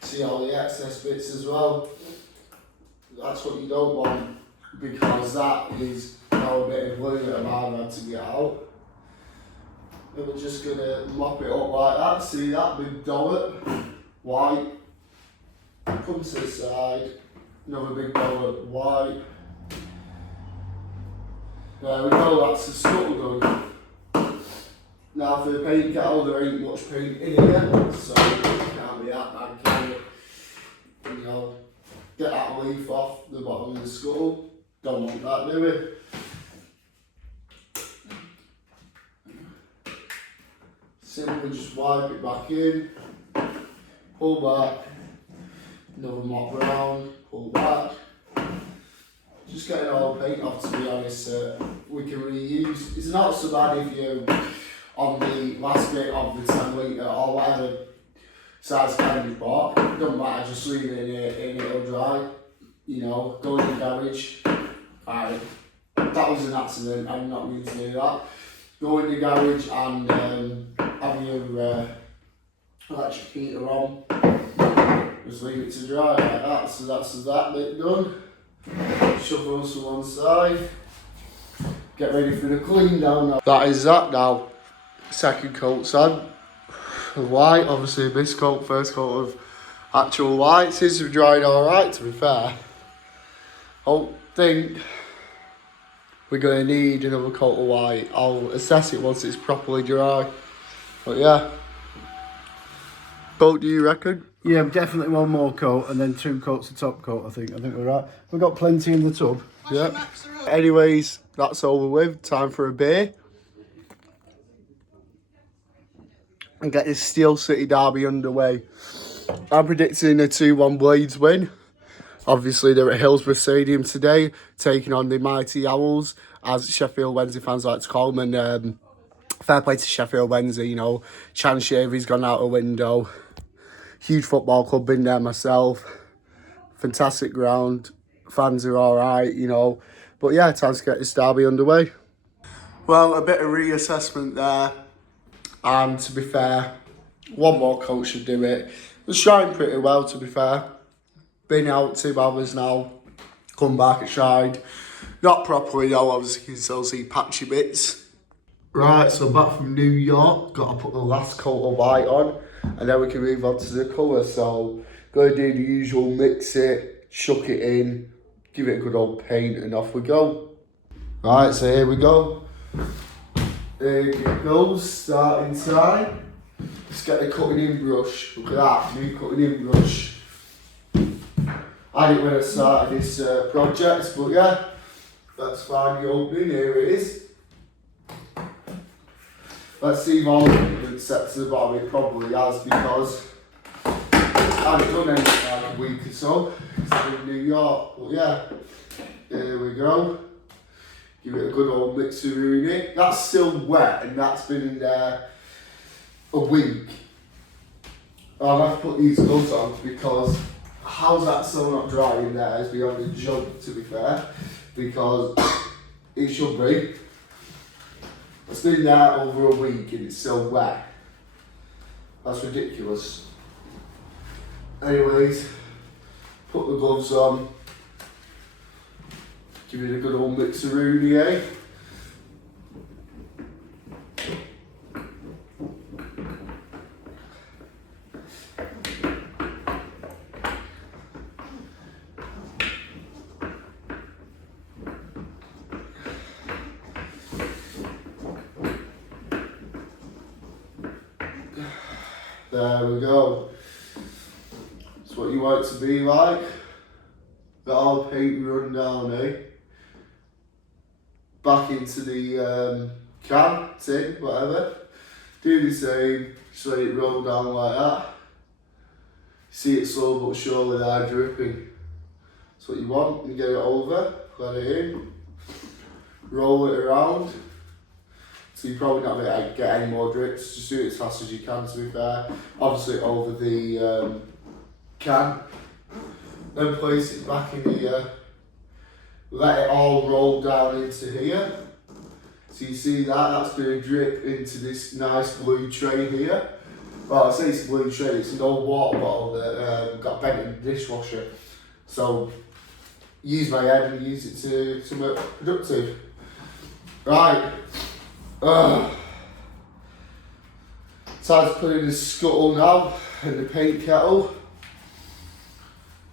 See all the excess bits as well. That's what you don't want, because that is now a bit of blue that I've had to get out. And we're just going to mop it up like that. See that big dollop, white. Come to the side, another big dollop, white. There we go, that's the scuttle done. Now for the paint kettle, there ain't much paint in here, so it can't be that bad, can it? You know, get that leaf off the bottom of the scuttle. Don't want that, do we? Simply just wipe it back in, pull back, another mop round, pull back. Just getting all the paint off, to be honest, we can reuse. It's not so bad if you, on the last bit of the 10 litre or whatever size can you bought, don't matter, just leave it in here and it'll dry. You know, go in the garage. Alright, that was an accident, I'm not meaning to do that. go in the garage and have your electric heater on. Just leave it to dry like that. So that's that bit done. Shove those to one side. Get ready for the clean down now. That is that now. Second coat's on. White, obviously this coat, first coat of actual white. Seems to be drying alright, to be fair. I think we're going to need another coat of white. I'll assess it once it's properly dry. But yeah. Boat, do you reckon? Yeah, definitely one more coat and then 2 coats of top coat, I think. I think we're right. We've got plenty in the tub. Yeah. Anyways, that's over with. Time for a beer. And get this Steel City derby underway. I'm predicting a 2-1 Blades win. Obviously, they're at Hillsborough Stadium today, taking on the Mighty Owls, as Sheffield Wednesday fans like to call them. And fair play to Sheffield Wednesday, you know. Chan Shavy's gone out the window. Huge football club, been there myself. Fantastic ground. Fans are alright, you know. But yeah, time to get this derby underway. Well, a bit of reassessment there. And to be fair, one more coach should do it. It's shine pretty well, to be fair. Been out 2 hours now. Come back, it shined. Not properly though, obviously you can still see patchy bits. Right, so back from New York. Got to put the last coat of white on. And then we can move on to the colour. So, going to do the usual, mix it, chuck it in, give it a good old paint, and off we go. Right, so here we go. There it goes, starting time. Let's get the cutting in brush. Look at that, new cutting in brush. I didn't when I started this project, but yeah, let's find the opening. Here it is. Let's see if all the movement set to the bottom. It probably has, because I haven't done anything like a week or so. It's in New York, but yeah, here we go. Give it a good old mixer. That's still wet, and that's been in there a week. I'll have to put these gloves on, because how's that still not dry in there is beyond a joke, to be fair, because it should be. It's been there over a week and it's still wet. That's ridiculous. Anyways, put the gloves on. Give it a good old mixer-rooney, eh? There we go. That's what you want it to be like. Got all the paint run down, eh? Back into the can, tin, whatever. Do the same, just let it roll down like that. See it slow but surely there dripping. That's what you want. You get it over, let it in, roll it around. So you're probably not going to get any more drips. Just do it as fast as you can, to be fair. Obviously over the can. Then place it back in here. Let it all roll down into here. So you see that, that's going to drip into this nice blue tray here. Well, I say it's a blue tray, it's an old water bottle that got bent in the dishwasher. So use my head and use it to something productive. Right. Time to put in the scuttle now and the paint kettle.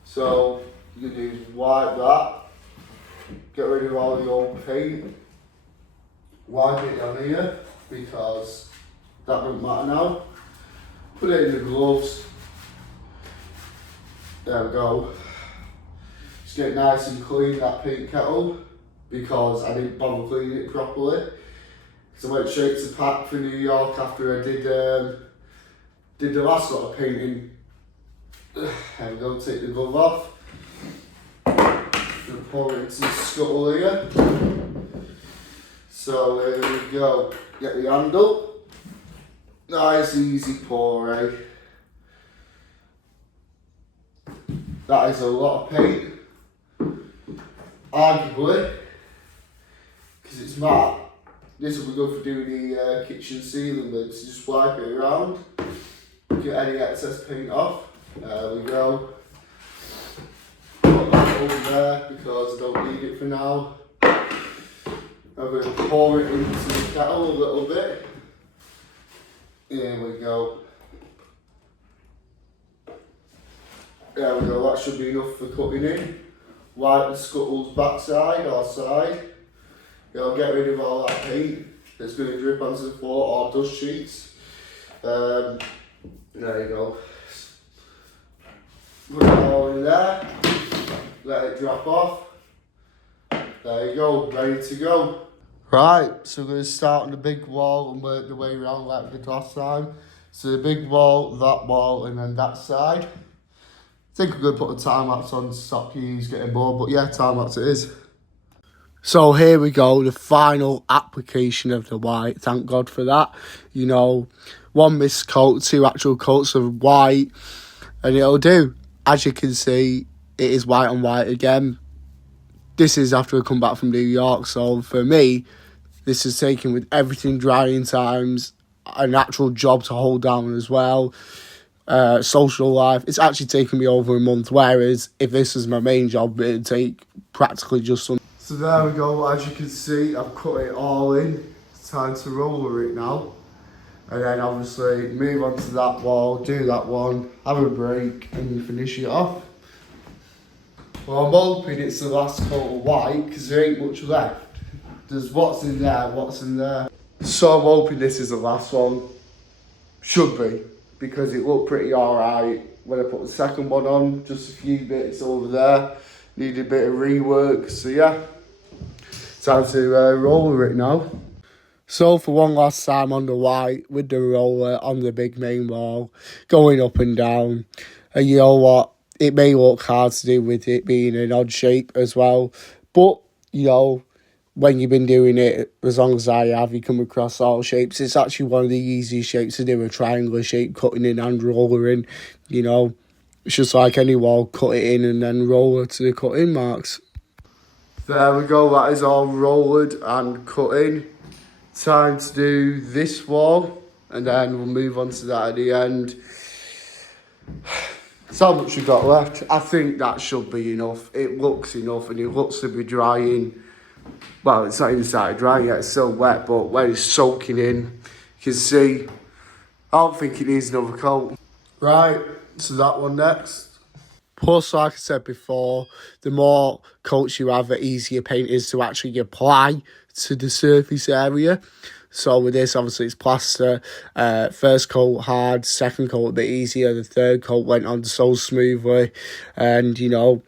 So you can do is wipe that, get rid of all the old paint, wipe it on here because that doesn't matter now. Put it in the gloves. There we go. Just get nice and clean that paint kettle because I didn't bother cleaning it properly. So I went straight to pack for New York after I did the last lot of painting. There we go, take the glove off. And pour it into the scuttle here. So here we go. Get the handle. Nice easy pour, eh? That is a lot of paint. Arguably, because it's matte, this will be good for doing the kitchen ceiling bits. Just wipe it around, get any excess paint off. There we go. Put that over there because I don't need it for now. I'm going to pour it into the kettle a little bit. There we go. There we go, that should be enough for cutting in. Wipe the scuttle's backside or side. It'll get rid of all that paint that's going to drip onto the floor or dust sheets. There you go. Put it all in there. Let it drop off. There you go, ready to go. Right, so we're going to start on the big wall and work the way around like we did last time. So the big wall, that wall, and then that side. I think I'm going to put a time lapse on to stop you getting bored, but yeah, time lapse it is. So here we go, the final application of the white. Thank God for that. You know, one mist coat, 2 actual coats of white, and it'll do. As you can see, it is white on white again. This is after I come back from New York, so for me, this is taken with everything drying times, an actual job to hold down as well, social life. It's actually taken me over a month, whereas if this was my main job, it'd take practically just some. So there we go, as you can see, I've cut it all in. It's time to roller it now. And then obviously move on to that wall, do that one, have a break, and finish it off. Well, I'm hoping it's the last coat of white because there ain't much left. There's what's in there. So I'm hoping this is the last one. Should be, because it looked pretty alright when I put the second one on. Just a few bits over there. Needed a bit of rework, so yeah. Time to roller it now. So for one last time on the white, with the roller on the big main wall, going up and down. And you know what? It may look hard to do with it being an odd shape as well. But, you know, when you've been doing it, as long as I have, you come across all shapes. It's actually one of the easiest shapes to do, a triangular shape, cutting in and rollering. You know, it's just like any wall, cut it in and then roller to the cut-in marks. There we go, that is all rolled and cut in. Time to do this wall, and then we'll move on to that at the end. So how much we've got left? I think that should be enough. It looks enough, and it looks to be drying. Well, it's not even started drying yet, it's still wet, but when it's soaking in, you can see, I don't think it needs another coat. Right, so that one next. Plus, like I said before, the more coats you have, the easier paint is to actually apply to the surface area. So with this, obviously it's plaster. First coat hard, second coat a bit easier. The third coat went on so smoothly. And, you know,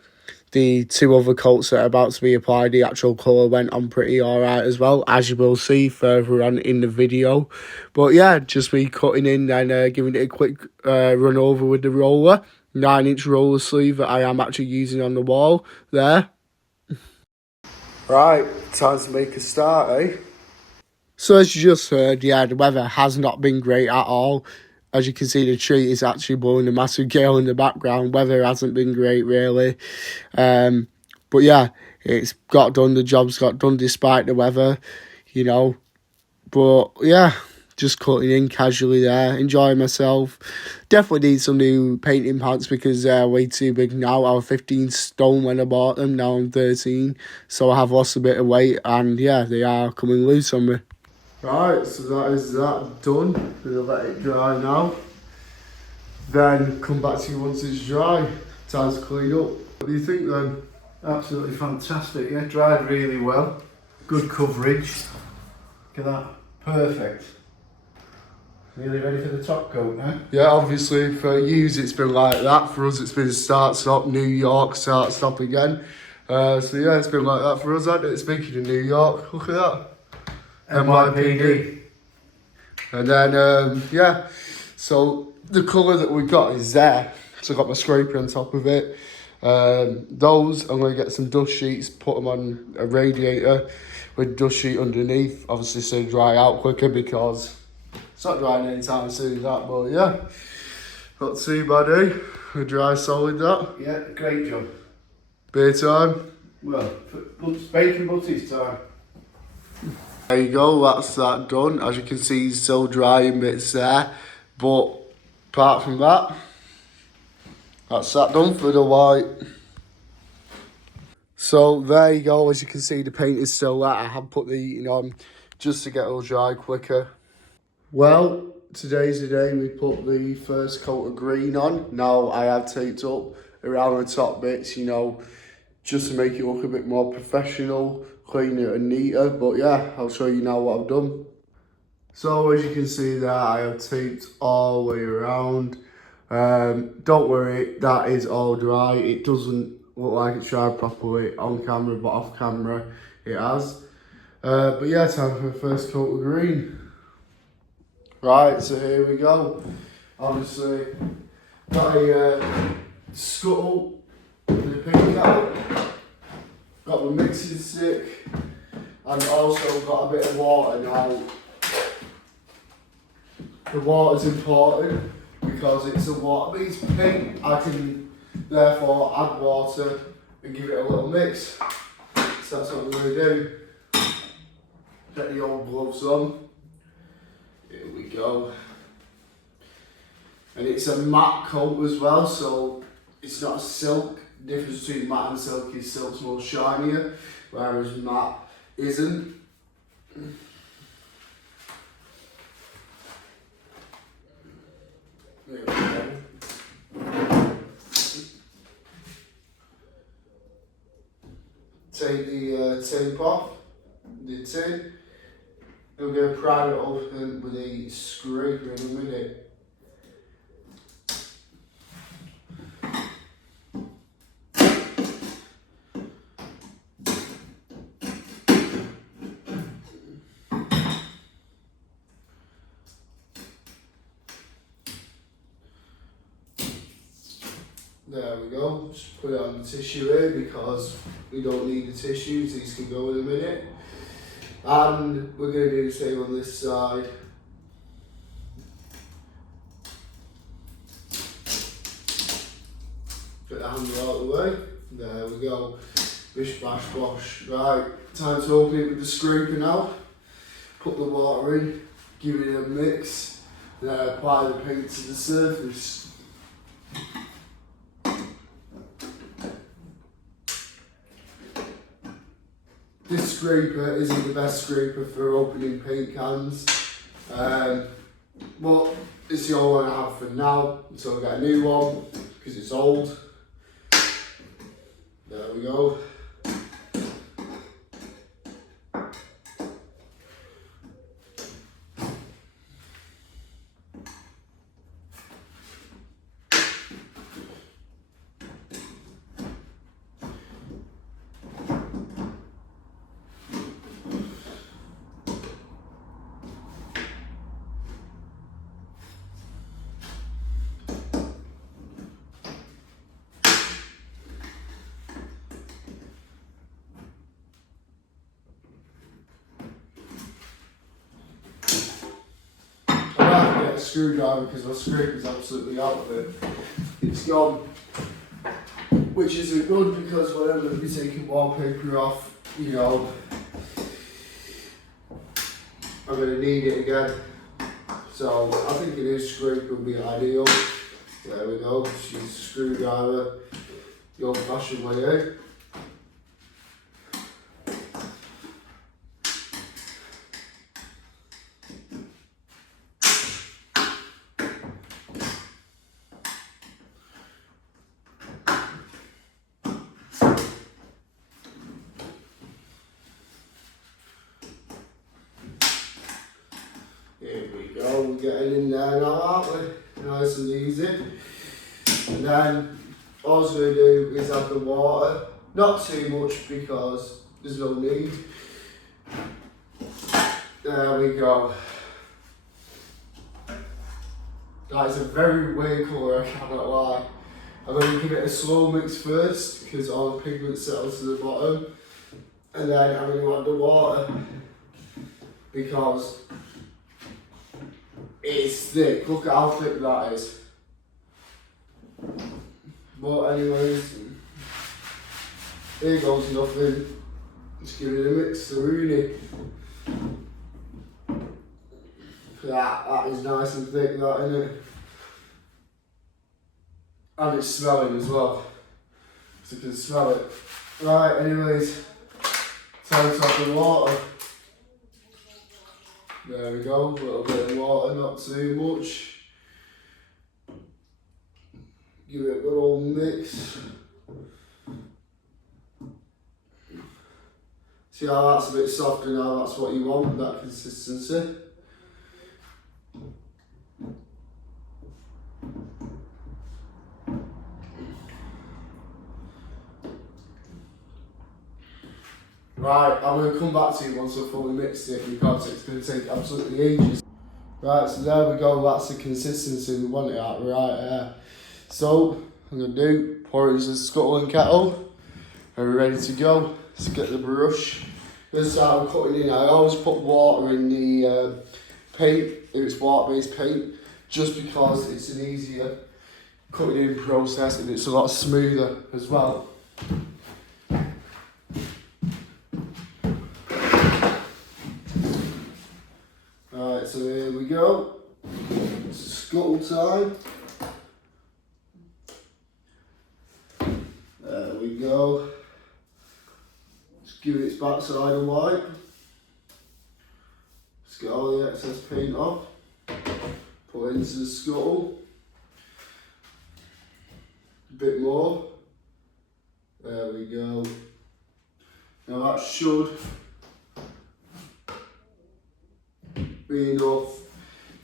the 2 other coats that are about to be applied, the actual colour went on pretty alright as well, as you will see further on in the video. But yeah, just me cutting in and giving it a quick run over with the roller. 9-inch roller sleeve that I am actually using on the wall there. Right, time to make a start, eh? So as you just heard, yeah, the weather has not been great at all. As you can see, the tree is actually blowing a massive gale in the background. Weather hasn't been great, really. But yeah, it's got done. The job's got done despite the weather, you know. But yeah, just cutting in casually there, enjoying myself. Definitely need some new painting pants because they're way too big now. I was 15 stone when I bought them, now I'm 13. So I have lost a bit of weight and yeah, they are coming loose on me. Right, so that is that done. Gonna let it dry now. Then come back to you once it's dry. Time to clean up. What do you think then? Absolutely fantastic, yeah, dried really well. Good coverage. Look at that, perfect. Nearly ready for the top coat now? Yeah, obviously for you it's been like that. For us it's been start, stop, New York, start, stop again. So yeah, it's been like that for us, hasn't it? Speaking of New York, look at that. NYPD. And then, yeah, so the colour that we got is there. So I got my scraper on top of it. Those, I'm going to get some dust sheets, put them on a radiator with dust sheet underneath. Obviously so they dry out quicker because it's not drying anytime soon, that, but yeah. Not too bad, eh? A dry solid, that. Yeah, great job. Beer time. Well, bacon butties time. There you go, that's that done. As you can see, it's still drying bits there. But apart from that, that's that done for the white. So there you go, as you can see the paint is still there. I have put the heating on just to get it all dry quicker. Well, today's the day we put the first coat of green on. Now I have taped up around the top bits, you know, just to make it look a bit more professional, cleaner and neater. But yeah, I'll show you now what I've done. So as you can see there, I have taped all the way around. Don't worry, that is all dry. It doesn't look like it's dried properly on camera, but off camera it has. But yeah, time for the first coat of green. Right, so here we go. Obviously, got a scuttle with the pink out. Got the mixing stick, and also got a bit of water now. The water's important because it's a water-based paint. I can therefore add water and give it a little mix. So that's what we're going to do. Get the old gloves on. Here we go. And it's a matte coat as well, so it's not a silk. The difference between matte and silk is silk's more shinier, whereas matte isn't. There we go. Take the tape off, the tin. I'm going to pry it open with a scraper in a minute. There we go, just put it on the tissue here because we don't need the tissues, these can go in a minute. And we're going to do the same on this side. Get the handle out of the way, there we go. Bish bash bosh. Right, time to open it with the scraper now. Put the water in, give it a mix, then apply the paint to the surface. This scraper isn't the best scraper for opening paint cans, but it's the only one I have for now, so I'll get a new one because it's old. There we go. A screwdriver because my scraper's absolutely out of it. It's gone, which isn't good because whenever we be taking wallpaper off, you know, I'm going to need it again. So I think a new scraper would be ideal. There we go, just use a screwdriver the old fashioned way, eh? Here we go, we're getting in there now, aren't we? Nice and easy. And then all we're going to do is add the water. Not too much because there's no need. There we go. That is a very weird colour, I cannot lie. I'm going to give it a slow mix first because all the pigment settles to the bottom. And then I'm going to add the water because it's thick. Look at how thick that is. But anyways, here goes nothing. Just give it a mix, Rooney. That is nice and thick, that, isn't it? And it's smelling as well, so you can smell it. Right, anyways, time to have the water. There we go, a little bit of water, not too much. Give it a good old mix. See how that's a bit softer now, that's what you want, that consistency. Right, I'm going to come back to you once I've fully mixed it because it's going to take absolutely ages. Right, so there we go, that's the consistency we want it at right there. So, I'm going to do, pour it into the scuttle and kettle, and we're ready to go. Let's get the brush. This is how I'm cutting in. I always put water in the paint, if it's water-based paint, just because it's an easier cutting in process and it's a lot smoother as well. Alright, so here we go. It's scuttle time. There we go. Just give it its backside a wipe. Just get all the excess paint off. Put it into the scuttle. A bit more. There we go. Now that should be enough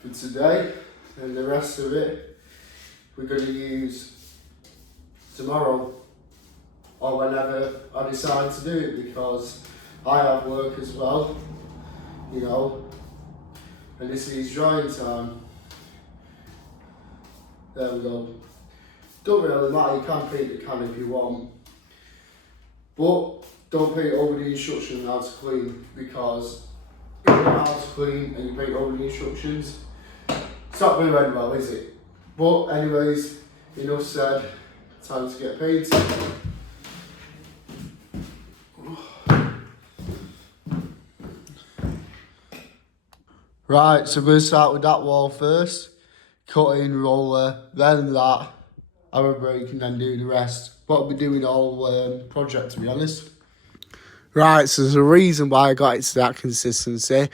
for today, and the rest of it we're going to use tomorrow or whenever I decide to do it, because I have work as well, you know, and this needs drying time. There we go. Don't really matter, you can paint the can if you want, but don't paint over the instructions how to clean, because if you don't know how to clean and you paint over the instructions, it's not going to end well, is it? But anyways, enough said, time to get painted. Right, so we're going to start with that wall first. Cutting, roller, then that, have a break and then do the rest. But I'll be doing the whole project, to be honest. Right, so there's a reason why I got it to that consistency,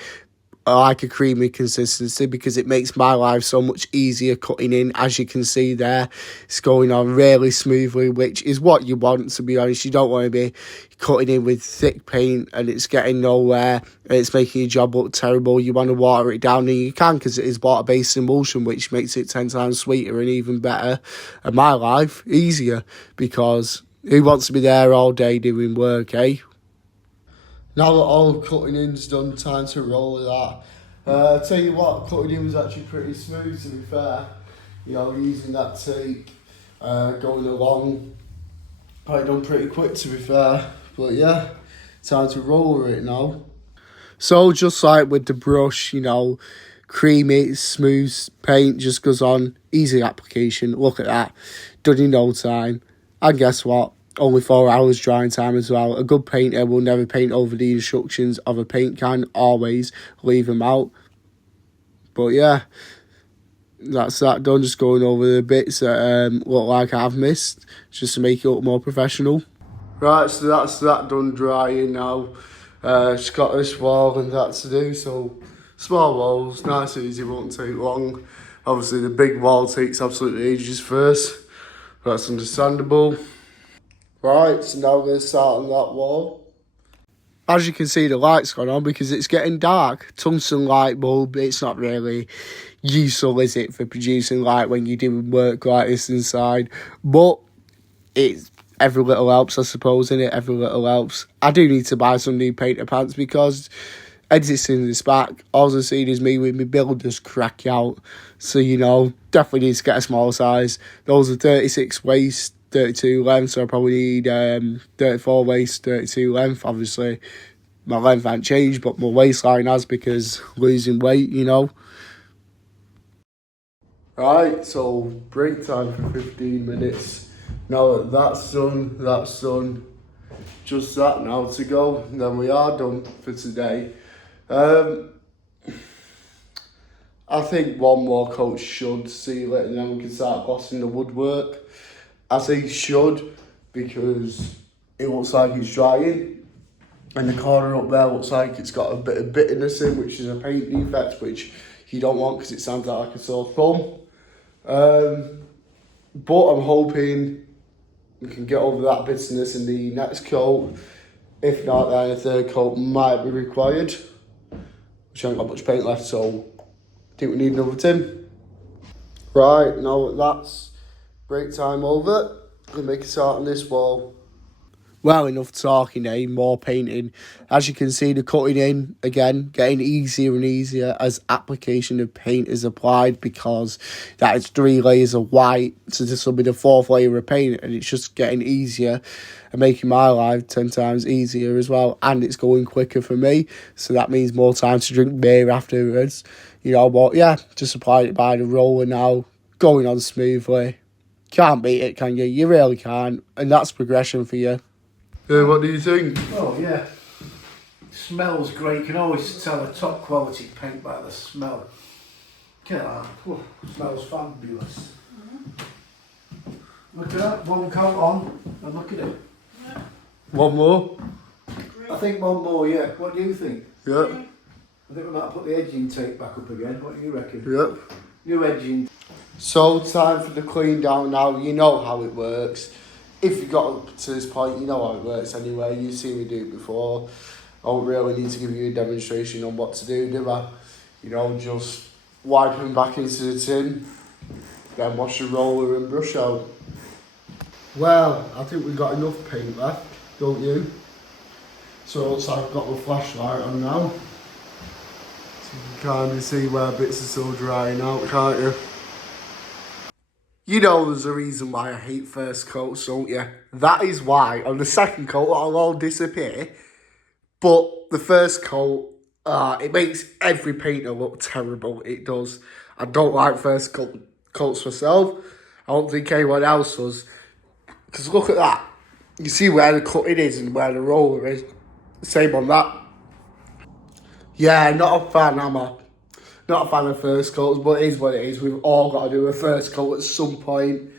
like a creamy consistency, because it makes my life so much easier cutting in. As you can see there, it's going on really smoothly, which is what you want, to be honest. You don't want to be cutting in with thick paint and it's getting nowhere and it's making your job look terrible. You want to water it down, and you can, because it is water-based emulsion, which makes it 10 times sweeter and even better, and my life easier, because who wants to be there all day doing work, eh? Now that all the cutting in's done, time to roll with that. I'll tell you what, cutting in was actually pretty smooth, to be fair. You know, using that tape, going along. Probably done pretty quick, to be fair. But yeah, time to roll with it now. So just like with the brush, you know, creamy, smooth paint just goes on. Easy application, look at that. Done in no time. And guess what? Only 4 hours drying time as well. A good painter will never paint over the instructions of a paint can. Always leave them out. But yeah, that's that done. Just going over the bits that look like I've missed, just to make it look more professional. Right, so that's that done drying now. Just got this wall and that to do. So small walls, nice and easy, won't take long. Obviously the big wall takes absolutely ages first. That's understandable. Right, so now we're going to start on that wall. As you can see, the light's gone on because it's getting dark. Tungsten light bulb, it's not really useful, is it, for producing light when you're doing work like this inside? But it's every little helps, I suppose, innit? Every little helps. I do need to buy some new painter pants because editing this back, all I'm seeing is me with my builders crack out. So, you know, definitely need to get a small size. Those are 36 waist, 32 length, so I probably need 34 waist, 32 length. Obviously, my length hasn't changed, but my waistline has, because losing weight, you know. Right, so break time for 15 minutes. Now that that's done, just that now to go, and then we are done for today. I think one more coat should seal it and then we can start glossing the woodwork. I say should because it looks like it's drying. And the corner up there looks like it's got a bit of bitterness in, which is a paint defect, which you don't want because it sounds like a sore thumb. But I'm hoping we can get over that bitterness in the next coat. If not, then a third coat might be required. Which I haven't got much paint left, so I think we need another tin. Right, now that's break time over. Gonna make a start on this wall. Well, enough talking, eh? More painting. As you can see, the cutting in, again, getting easier and easier as application of paint is applied because that is 3 layers of white. So this will be the 4th layer of paint and it's just getting easier and making my life 10 times easier as well. And it's going quicker for me. So that means more time to drink beer afterwards. You know, but yeah, just applying it by the roller now. Going on smoothly. Can't beat it, can you? You really can't. And that's progression for you. What do you think? Oh yeah, smells great. You can always tell a top quality paint by the smell. Look at that. Oh, smells fabulous. Look at that, one coat on and look at it. Yeah. One more? I think one more, yeah. What do you think? Yeah. I think we might put the edging tape back up again. What do you reckon? Yep. New edging. So time for the clean down now. You know how it works. If you got up to this point, you know how it works anyway. You've seen me do it before. I don't really need to give you a demonstration on what to do I? You know, just wipe them back into the tin, then wash the roller and brush out. Well, I think we've got enough paint left, don't you? So it looks like I've got the flashlight on now. So you can kind of see where bits are still drying out, can't you? You know there's a reason why I hate first coats, don't you? That is why on the second coat it'll all disappear. But the first coat, it makes every painter look terrible. It does. I don't like first coats myself. I don't think anyone else does. Because look at that. You see where the cutting is and where the roller is. Same on that. Yeah, not a fan, am I? Not a fan of first coats, but it is what it is. We've all got to do a first coat at some point.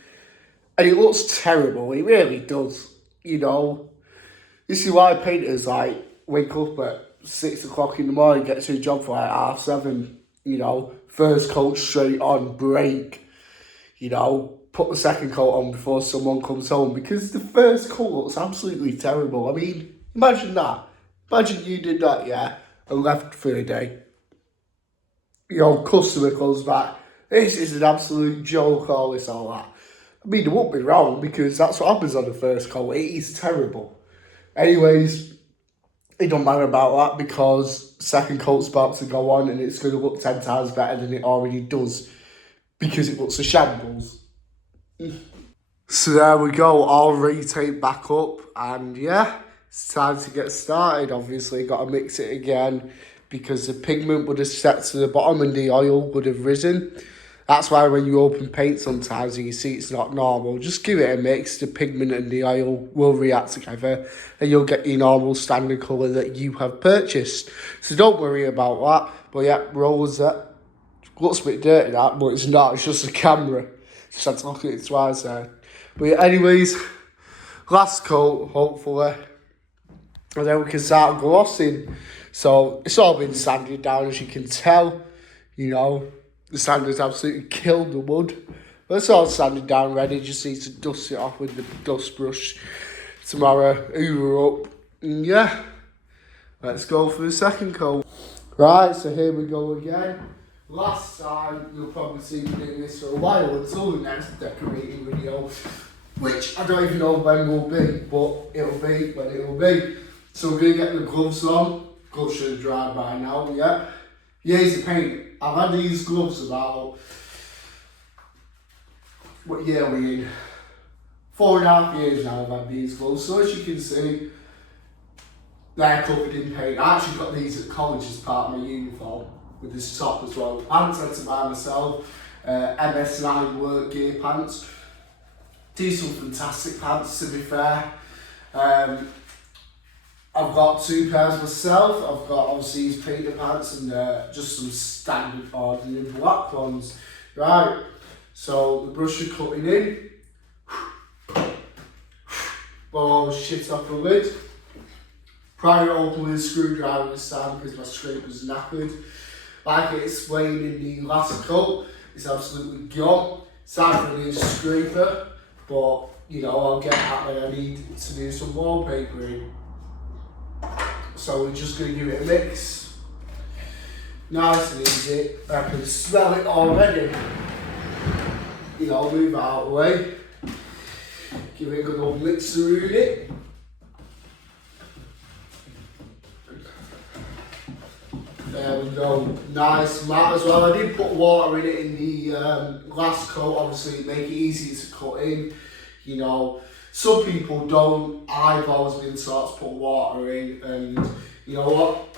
And it looks terrible. It really does. You know. You see why painters like wake up at 6 o'clock in the morning, get to a job for like 7:30. You know. First coat straight on, break. You know. Put the second coat on before someone comes home. Because the first coat looks absolutely terrible. I mean, imagine that. Imagine you did that, yeah, and left for a day. Your customer comes back, this is an absolute joke, all this, all that. I mean, it won't be wrong because that's what happens on the first coat. It is terrible. Anyways, it don't matter about that because second coat's about to go on and it's going to look 10 times better than it already does because it looks a shambles. So there we go, all retaped back up and yeah, it's time to get started. Obviously, got to mix it again because the pigment would have set to the bottom and the oil would have risen. That's why when you open paint sometimes you can see it's not normal. Just give it a mix, the pigment and the oil will react together and you'll get your normal standard colour that you have purchased. So don't worry about that. But yeah, rolls that. Looks a bit dirty that, but it's not, it's just a camera. Just had to look at it twice there. But yeah, anyways, last coat, hopefully. And then we can start glossing. So it's all been sanded down, as you can tell. You know, the sanders absolutely killed the wood. But it's all sanded down, ready. Just need to dust it off with the dust brush tomorrow. Hoover up. And yeah, let's go for the second coat. Right, so here we go again. Last time, you'll probably see me doing this for a while until the next decorating video, which I don't even know when will be, but it'll be when it will be. So we're going to get the gloves on. Gloves should have dried by now, yeah. Here's the paint. I've had these gloves about, what year are we in? 4.5 years now I've had these gloves. So as you can see, they're covered in paint. I actually got these at college as part of my uniform, with this top as well. Pants I had to buy myself, MS9 work gear pants. These are fantastic pants, to be fair. I've got 2 pairs myself. I've got obviously these painter pants and just some standard ordinary black ones. Right, so the brush are cutting in. Blow all the shit off the lid. Prior to opening the screwdriver this time because my scraper's knackered. Like I explained in the last coat, it's absolutely gone. It's time for a new scraper, but you know, I'll get that when I need to do some wallpapering. So we're just going to give it a mix. Nice and easy. I can smell it already. You know, move it out of the way. Give it a good old mixer in it. There we go. Nice matte as well. I did put water in it in the last coat, obviously to make it easier to cut in. You know, some people don't. I've always been taught to put water in, and you know what?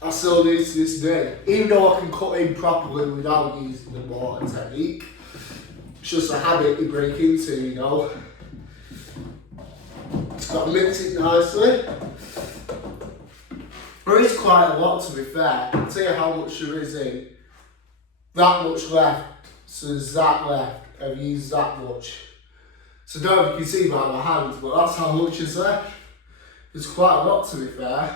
I still do to this day. Even though I can cut in properly without using the water technique, it's just a habit you break into, you know. Just got to mix it nicely. There is quite a lot, to be fair. I'll tell you how much there is in. That much left. So there's that left. I've used that much. So I don't know if you can see by my hands, but that's how much is left. There's quite a lot, to be fair.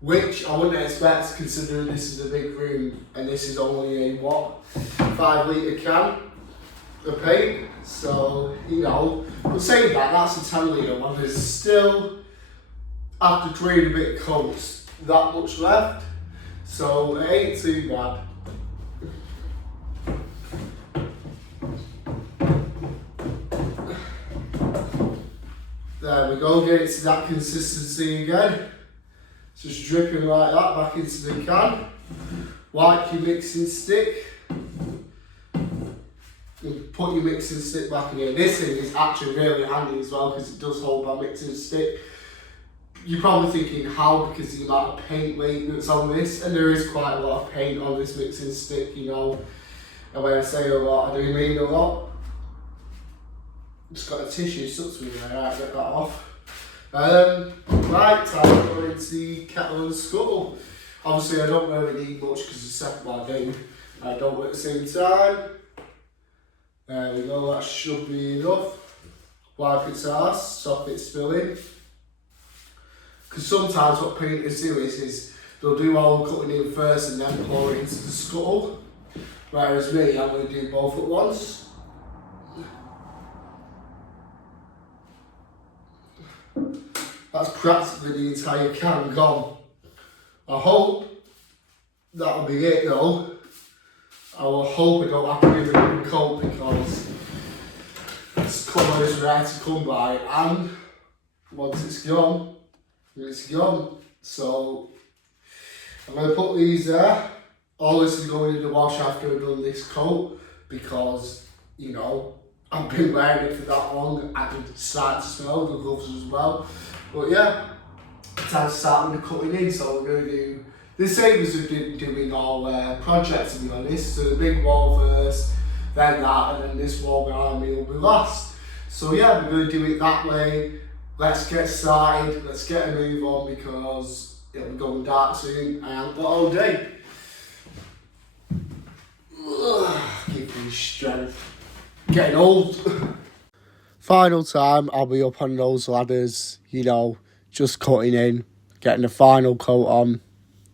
Which I wouldn't expect, considering this is a big room and this is only a, what, 5 litre can of paint. So, you know, but saying that, that's a 10 litre one. There's still, after 3 and a bit of coats, that much left. So it ain't too bad. There we go, get it to that consistency again. Just dripping like that back into the can. Wipe your mixing stick. And put your mixing stick back in here. This thing is actually really handy as well because it does hold my mixing stick. You're probably thinking how, because the amount of paint weight that's on this, and there is quite a lot of paint on this mixing stick, you know. And when I say a lot, I do mean a lot. Just got a tissue stuck to me there, right, get that off. Right, time to go into the kettle and scuttle. Obviously I don't really need much because the second one I do, I don't at the same time. There we go, that should be enough. Wipe its arse, stop it spilling. Because sometimes what painters do is they'll do all the cutting in first and then pour it into the scuttle. Whereas me, I'm going to do both at once. That's practically the entire can gone. I hope that'll be it though. I will hope I don't have to give it a coat because this colour is rare to come by, and once it's gone, it's gone. So I'm going to put these there. All this is going in the wash after I've done this coat because, you know, I've been wearing it for that long and it's starting to smell, the gloves as well. But yeah, time to start with the cutting in. So we're going to do the same as we've been doing all projects, to be honest. So the big wall first, then that, and then this wall behind me will be last. So yeah, we're going to do it that way. Let's get started, let's get a move on because it'll be going dark soon. I haven't got all day. Give me strength. Getting old. Final time, I'll be up on those ladders, you know, just cutting in, getting the final coat on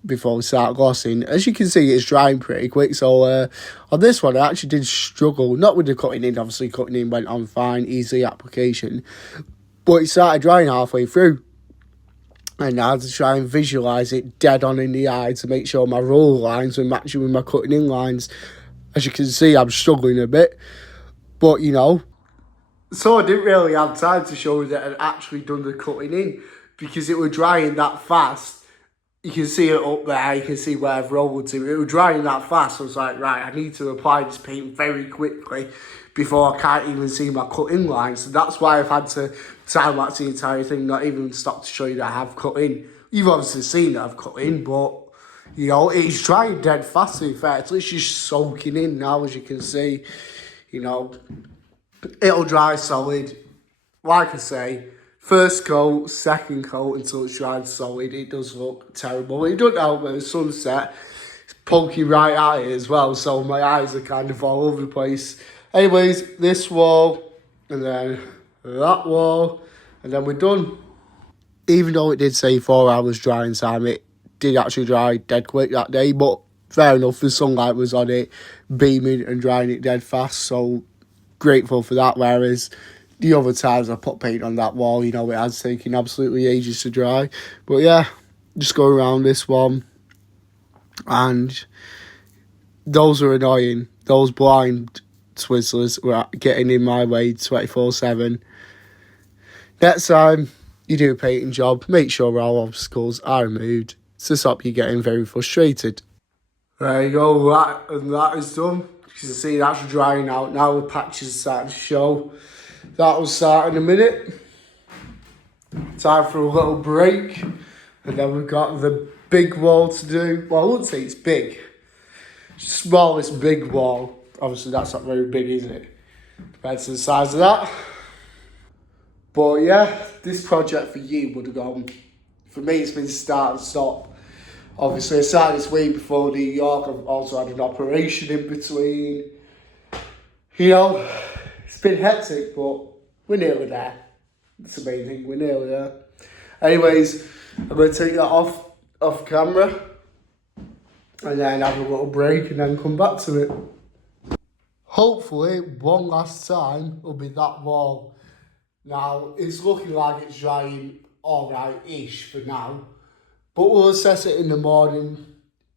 before we start glossing. As you can see, it's drying pretty quick, so on this one I actually did struggle, not with the cutting in, obviously cutting in went on fine, easy application, but it started drying halfway through. And I had to try and visualise it dead on in the eye to make sure my roll lines were matching with my cutting in lines. As you can see, I'm struggling a bit, but you know. So I didn't really have time to show you that I'd actually done the cutting in because it was drying that fast. You can see it up there, you can see where I've rolled to. It was drying that fast. I was like, right, I need to apply this paint very quickly before I can't even see my cutting lines. So that's why I've had to time lapse the entire thing, not even stop to show you that I have cut in. You've obviously seen that I've cut in, but you know, it's drying dead fast in fact. It's just soaking in now, as you can see. You know, it'll dry solid. Like I say, First coat, second coat until it's dried solid. It does look terrible. It doesn't help when the sunset. It's poking right at it as well, so my eyes are kind of all over the place. Anyways, this wall, and then that wall, and then we're done. Even though it did say 4 hours drying time, it did actually dry dead quick that day, but fair enough, the sunlight was on it, beaming and drying it dead fast, so grateful for that, whereas the other times I put paint on that wall, it has taken absolutely ages to dry. But yeah, just go around this one, and those are annoying. Those blind twizzlers were getting in my way 24/7. Next time you do a painting job, make sure all obstacles are removed to stop you getting very frustrated. There you go, that is done. You can see that's drying out now, the patches are starting to show. That will start in a minute. Time for a little break. And then we've got the big wall to do. Well, I wouldn't say it's big. Smallest big wall. Obviously, that's not very big, is it? Depends on the size of that. But yeah, this project for you would have gone. For me, it's been start and stop. Obviously, I started this week before New York. I've also had an operation in between. It's been hectic, but we're nearly there. That's the main thing, we're nearly there. Anyways, I'm going to take that off camera and then have a little break and then come back to it. Hopefully, one last time will be that wall. Now, it's looking like it's drying alright-ish for now, but we'll assess it in the morning.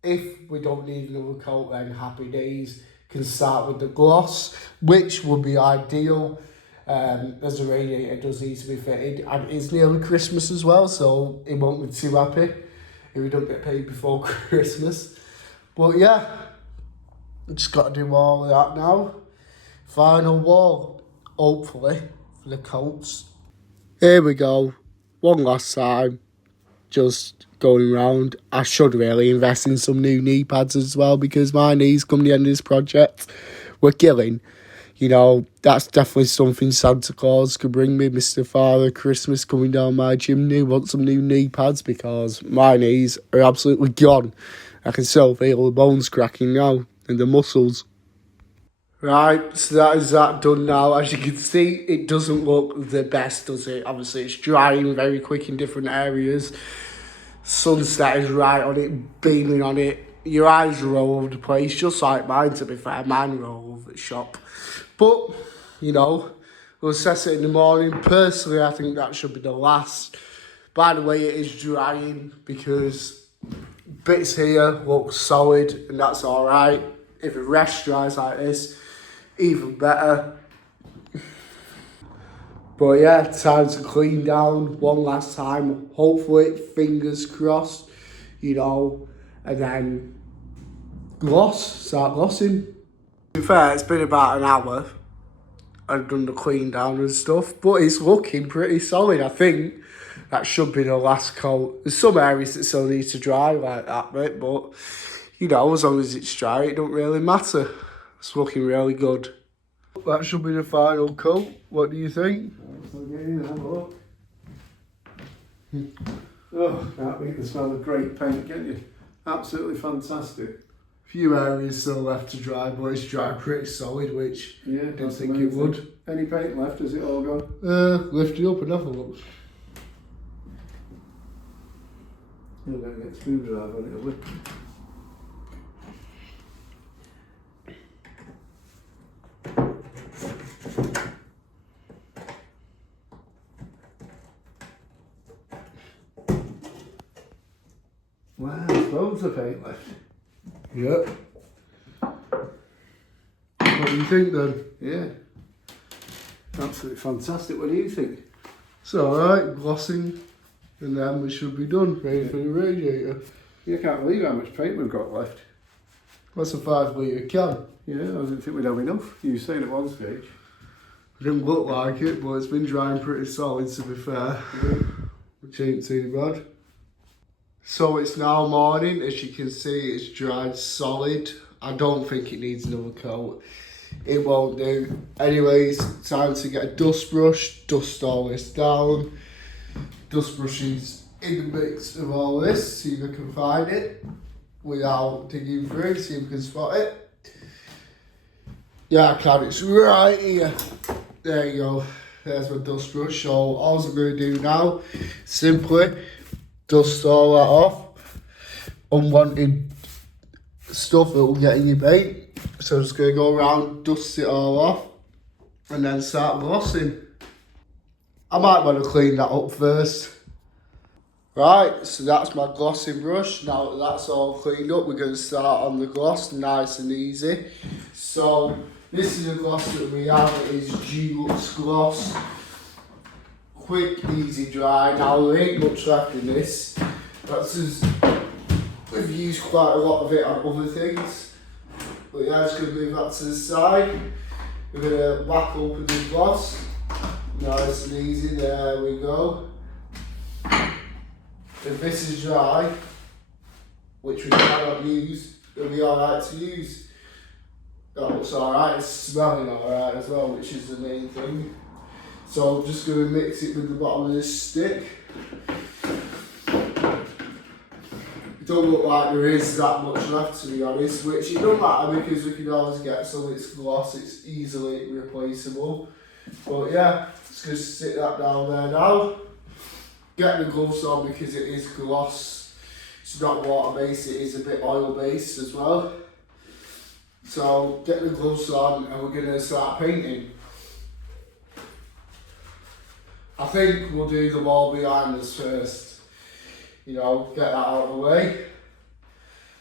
If we don't need another coat, then happy days. Can start with the gloss, which would be ideal, as the radiator does need to be fitted, and it's nearly Christmas as well, so it won't be too happy if we don't get paid before Christmas. But yeah, just got to do all of that now. Final wall, hopefully, for the coats. Here we go, one last time, just going around. I should really invest in some new knee pads as well, because my knees come the end of this project we're killing. That's definitely something Santa Claus could bring me. Mr. Father Christmas coming down my chimney, want some new knee pads, because my knees are absolutely gone. I can still feel the bones cracking now and the muscles. Right, so that is that done now. As you can see, it doesn't look the best, does it? Obviously, it's drying very quick in different areas. Sunset is right on it, beaming on it. Your eyes are all over the place, just like mine, to be fair. Mine are all over the shop. But, we'll assess it in the morning. Personally, I think that should be the last. By the way, it is drying, because bits here look solid, and that's alright. If the rest dries like this, even better. But yeah, time to clean down one last time. Hopefully, fingers crossed, and then start glossing. To be fair, it's been about an hour. I've done the clean down and stuff, but it's looking pretty solid. I think that should be the last coat. There's some areas that still need to dry like that bit, but as long as it's dry, it don't really matter. It's looking really good. That should be the final coat. What do you think? Have a look. Oh, can't beat the smell of great paint, can you? Absolutely fantastic. Few areas still left to dry, but it's dry pretty solid, which I didn't think it would. Any paint left? Has it all gone? Lift it up and have a look. You're going to get screwdriver on it, will we? Wow, there's loads of paint left. Yep. What do you think then? Yeah. Absolutely fantastic. What do you think? It's alright, glossing, and then we should be done, ready for the radiator. You can't believe how much paint we've got left. That's a 5 litre can. Yeah, I didn't think we'd have enough. You were saying at one stage. It didn't look like it, but it's been drying pretty solid, to be fair. Yeah. Which ain't too bad. So it's now morning. As you can see, it's dried solid. I don't think it needs another coat. It won't do. Anyways, time to get a dust brush, dust all this down. dust brushes in the mix of all this, see if I can find it without digging through, see if I can spot it. Yeah, I can, it's right here. There you go, there's my dust brush. So all I'm going to do now, simply dust all that off. Unwanted stuff that will get in your paint. So I'm just going to go around, dust it all off, and then start glossing. I might want to clean that up first. Right, so that's my glossing brush. Now that that's all cleaned up, we're going to start on the gloss, nice and easy. So this is a gloss that we have, it is G-Lux Gloss. Quick, easy dry. Now there ain't much left in this. That's just, we've used quite a lot of it on other things. But yeah, just going to move that to the side. We're going to whack open the gloss. Nice and easy, there we go. If this is dry, which we cannot use, it'll be alright to use. That looks alright, it's smelling alright as well, which is the main thing. So I'm just going to mix it with the bottom of this stick. It don't look like there is that much left, to be honest, which it don't matter because we can always get some. It's gloss, it's easily replaceable. But yeah, just going to stick that down there now. Get the gloves on because it is gloss. It's not water based, it is a bit oil based as well. So get the gloves on and we're going to start painting. I think we'll do the wall behind us first. You know, get that out of the way.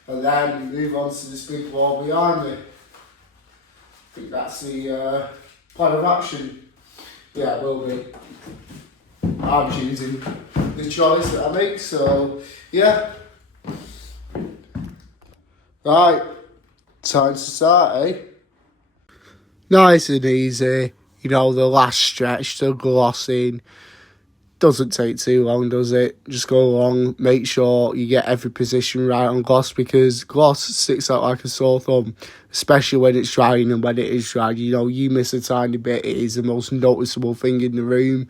And then move on to this big wall behind me. I think that's the plan of action. Yeah, it will be. I'm choosing the choice that I make, so yeah. Right, time to start, eh? Nice and easy, you know, the last stretch, the glossing. Doesn't take too long, does it? Just go along, make sure you get every position right on gloss because gloss sticks out like a sore thumb, especially when it's drying and when it is dry. You know, you miss a tiny bit, it is the most noticeable thing in the room.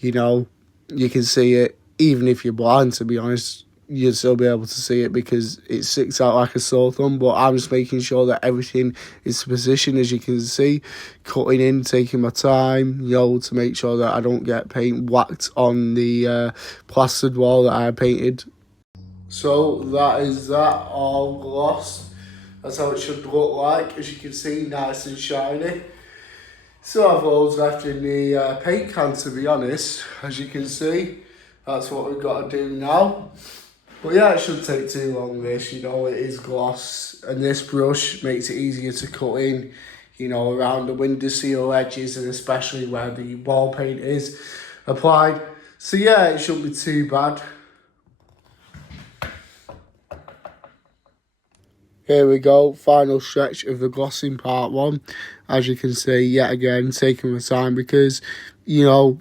You know, you can see it, even if you're blind, to be honest, you'll still be able to see it because it sticks out like a sore thumb. But I'm just making sure that everything is to position, as you can see, cutting in, taking my time, you know, to make sure that I don't get paint whacked on the plastered wall that I painted. So that is that, all gloss. That's how it should look like, as you can see, nice and shiny. Still have loads left in the paint can, to be honest, as you can see. That's what we've got to do now. But yeah, it shouldn't take too long, this, you know, it is gloss. And this brush makes it easier to cut in, you know, around the windowsill edges and especially where the wall paint is applied. So yeah, it shouldn't be too bad. Here we go, final stretch of the glossing part one. As you can see, yet again, taking my time because, you know,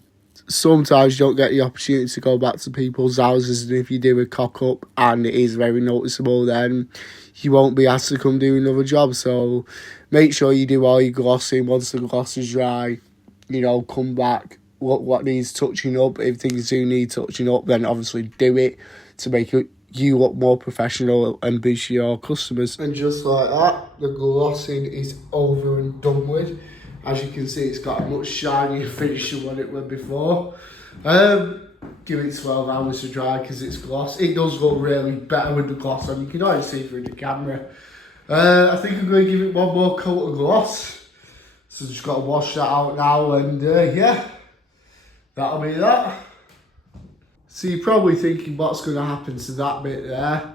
sometimes you don't get the opportunity to go back to people's houses, and if you do a cock up and it is very noticeable, then you won't be asked to come do another job. So make sure you do all your glossing. Once the gloss is dry, you know, come back, look what needs touching up. If things do need touching up, then obviously do it to make you look more professional and boost your customers. And just like that, the glossing is over and done with. As you can see, it's got a much shinier finish than what it was before. Give it 12 hours to dry because it's gloss. It does look really better with the gloss on. You can always see through the camera. I think I'm going to give it one more coat of gloss. So just got to wash that out now and yeah, that'll be that. So you're probably thinking what's going to happen to that bit there.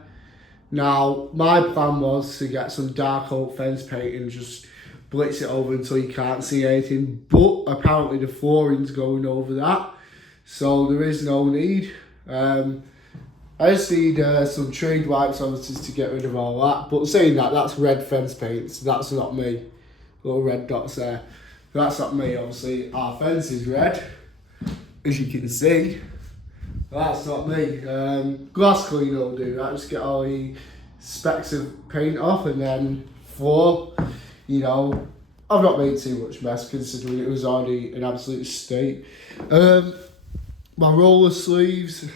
Now, my plan was to get some dark oak fence paint and just blitz it over until you can't see anything. But apparently the flooring's going over that. So there is no need. I just need some trade wipes obviously to get rid of all that. But saying that, that's red fence paint. So that's not me. Little red dots there. That's not me, obviously. Our fence is red, as you can see. That's not me. Glass cleaner will do that. Just get all the specks of paint off and then floor. You know, I've not made too much mess considering it was already an absolute state. My roller sleeves,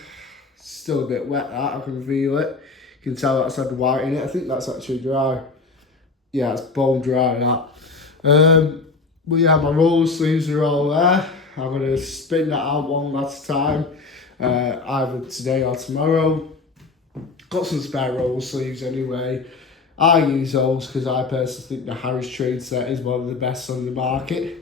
still a bit wet that, I can feel it. You can tell that's had white in it. I think that's actually dry. Yeah, it's bone dry that. But yeah, my roller sleeves are all there. I'm going to spin that out one last time, either today or tomorrow. Got some spare roller sleeves anyway. I use those because I personally think the Harris trade set is one of the best on the market.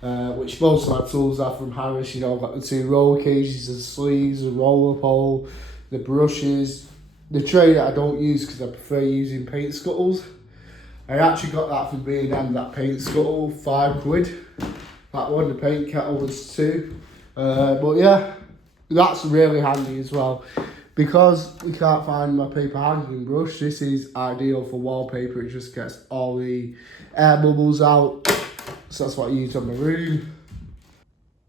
Which most of my tools are from Harris. You know, I've got the 2 roller cages, the sleeves, the roller pole, the brushes. The tray that I don't use because I prefer using paint scuttles. I actually got that from B&M, that paint scuttle, £5. That one, the paint kettle was 2. But yeah, that's really handy as well. Because we can't find my paper hanging brush, this is ideal for wallpaper. It just gets all the air bubbles out. So that's what I use on my room.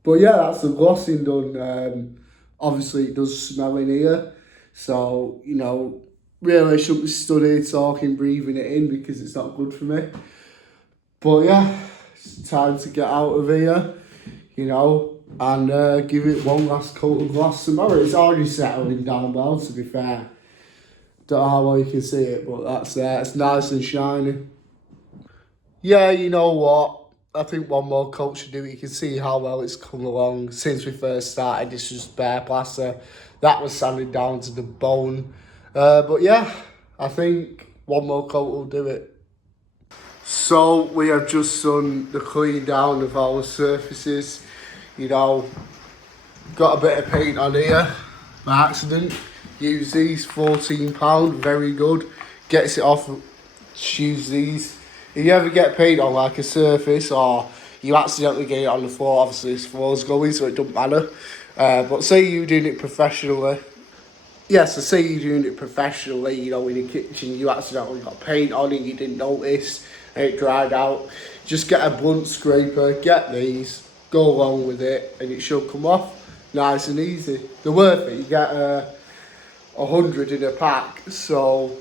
But yeah, that's the glossing done. Obviously it does smell in here. So, you know, really I shouldn't be stood here talking, breathing it in because it's not good for me. But yeah, it's time to get out of here, you know, and give it one last coat of gloss tomorrow. It's already settling down well, to be fair. Don't know how well you can see it, but that's there. It's nice and shiny. Yeah, you know what? I think one more coat should do it. You can see how well it's come along since we first started. This was bare plaster. That was sanded down to the bone. But yeah, I think one more coat will do it. So we have just done the clean down of our surfaces. You know, got a bit of paint on here by accident. Use these, £14, very good. Gets it off, use these. If you ever get paint on like a surface or you accidentally get it on the floor, obviously this floor's going so it doesn't matter. But say you're doing it professionally. Yeah, so say you're doing it professionally, you know, in the kitchen, you accidentally got paint on it, you didn't notice, and it dried out. Just get a blunt scraper, get these, go along with it, and it should come off nice and easy. They're worth it. You get 100 in a pack, so,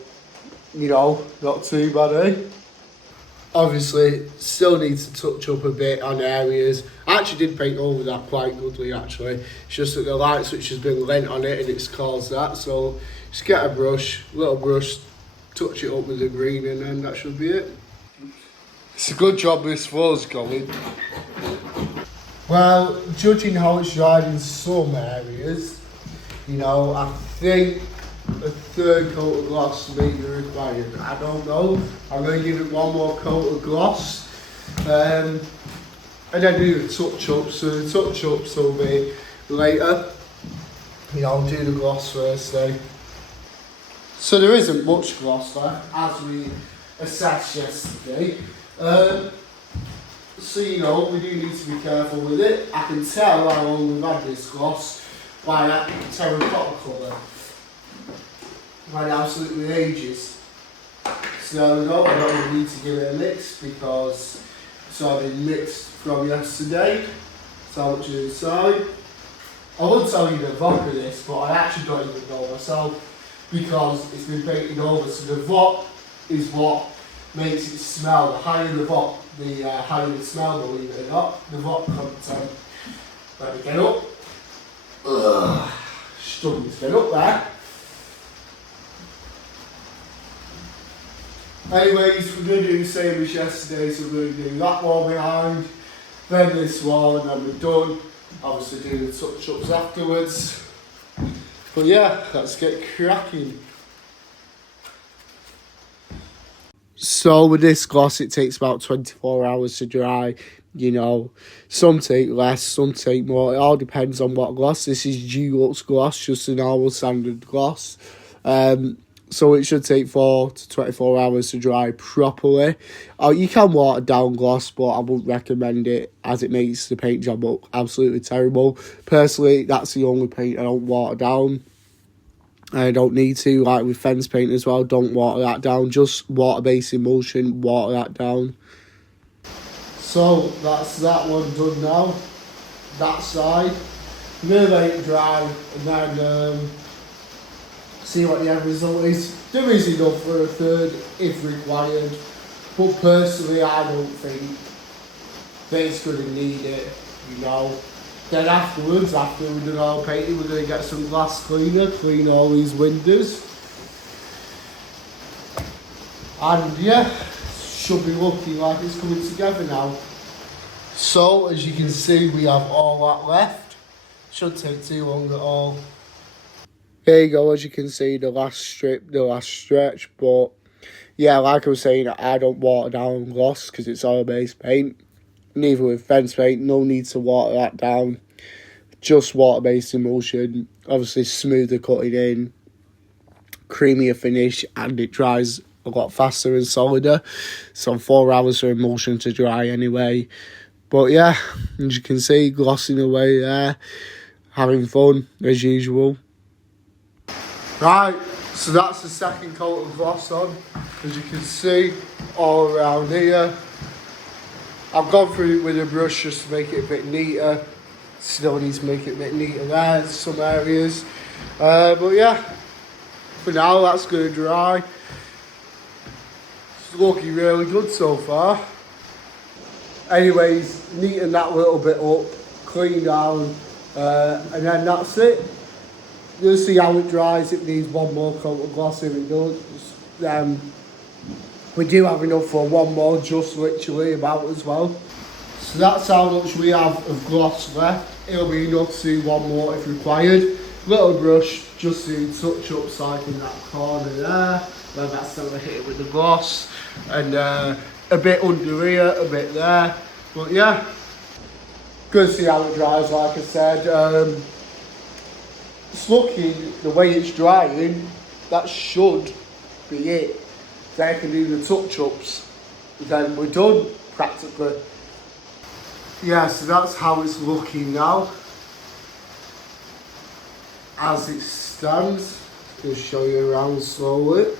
you know, not too bad, eh? Obviously, still needs to touch up a bit on areas. I actually did paint over that quite goodly, actually. It's just that the light switch has been lent on it and it's caused that. So just get a brush, little brush, touch it up with the green, and then that should be it. It's a good job this floor's going. Well, judging how it's dried in some areas, you know, I think a 3rd coat of gloss may be required. I don't know. I'm going to give it one more coat of gloss. And then do the touch-ups. So the touch-ups will be later. You know, I'll do the gloss first though. So there isn't much gloss left, as we assessed yesterday. So, you know, we do need to be careful with it. I can tell how long we've had this gloss by that terracotta colour. Had absolutely ages. So there we go, I don't really need to give it a mix because it's already mixed from yesterday. So how much is inside? I would tell you the VOC of this, but I actually don't even know myself because it's been painted over. So the VOC is what makes it smell. The higher the VOC, the higher the smell, believe it or not. The VOC content. Let me get up. Ugh, struggling to get up there. Anyways, we're going to do the same as yesterday, so we're going to do that wall behind, then this wall, and then we're done. Obviously do the touch-ups afterwards. But yeah, let's get cracking. So with this gloss, it takes about 24 hours to dry. You know, some take less, some take more. It all depends on what gloss. This is Dulux gloss, just a normal standard gloss. So it should take 4 to 24 hours to dry properly. You can water down gloss, but I wouldn't recommend it as it makes the paint job look absolutely terrible. Personally, that's the only paint I don't water down. I don't need to, like with fence paint as well, don't water that down. Just water-based emulsion, water that down. So that's that one done now. That side. I'm going to let it dry and then see what the end result is. There is enough for a 3rd if required, but personally I don't think that it's going to need it, you know. Then afterwards, after we've done all painting, we're going to get some glass cleaner, clean all these windows. And yeah, should be looking like it's coming together now. So, as you can see, we have all that left. Shouldn't take too long at all. There you go, as you can see, the last strip, the last stretch. But yeah, like I was saying, I don't water down gloss because it's oil-based paint. Neither with fence paint, no need to water that down. Just water-based emulsion. Obviously smoother cutting in, creamier finish, and it dries a lot faster and solider. So 4 hours for emulsion to dry anyway. But yeah, as you can see, glossing away there, having fun as usual. Right, so that's the second coat of gloss on. As you can see, all around here. I've gone through it with a brush just to make it a bit neater. Still needs to make it a bit neater there in some areas. But yeah, for now that's going to dry. It's looking really good so far. Anyways, neaten that little bit up, clean down, and then that's it. You'll see how it dries. It needs one more coat of gloss if it does. We do have enough for one more, just literally about as well. So that's how much we have of gloss left. It'll be enough to do one more if required. Little brush, just to touch up like in that corner there, where that's never hit it with the gloss. And a bit under here, a bit there. But yeah, good to see how it dries, like I said. It's looking, the way it's drying, that should be it. Then I can do the touch-ups, then we're done, practically. Yeah, so that's how it's looking now. As it stands, just show you around slowly.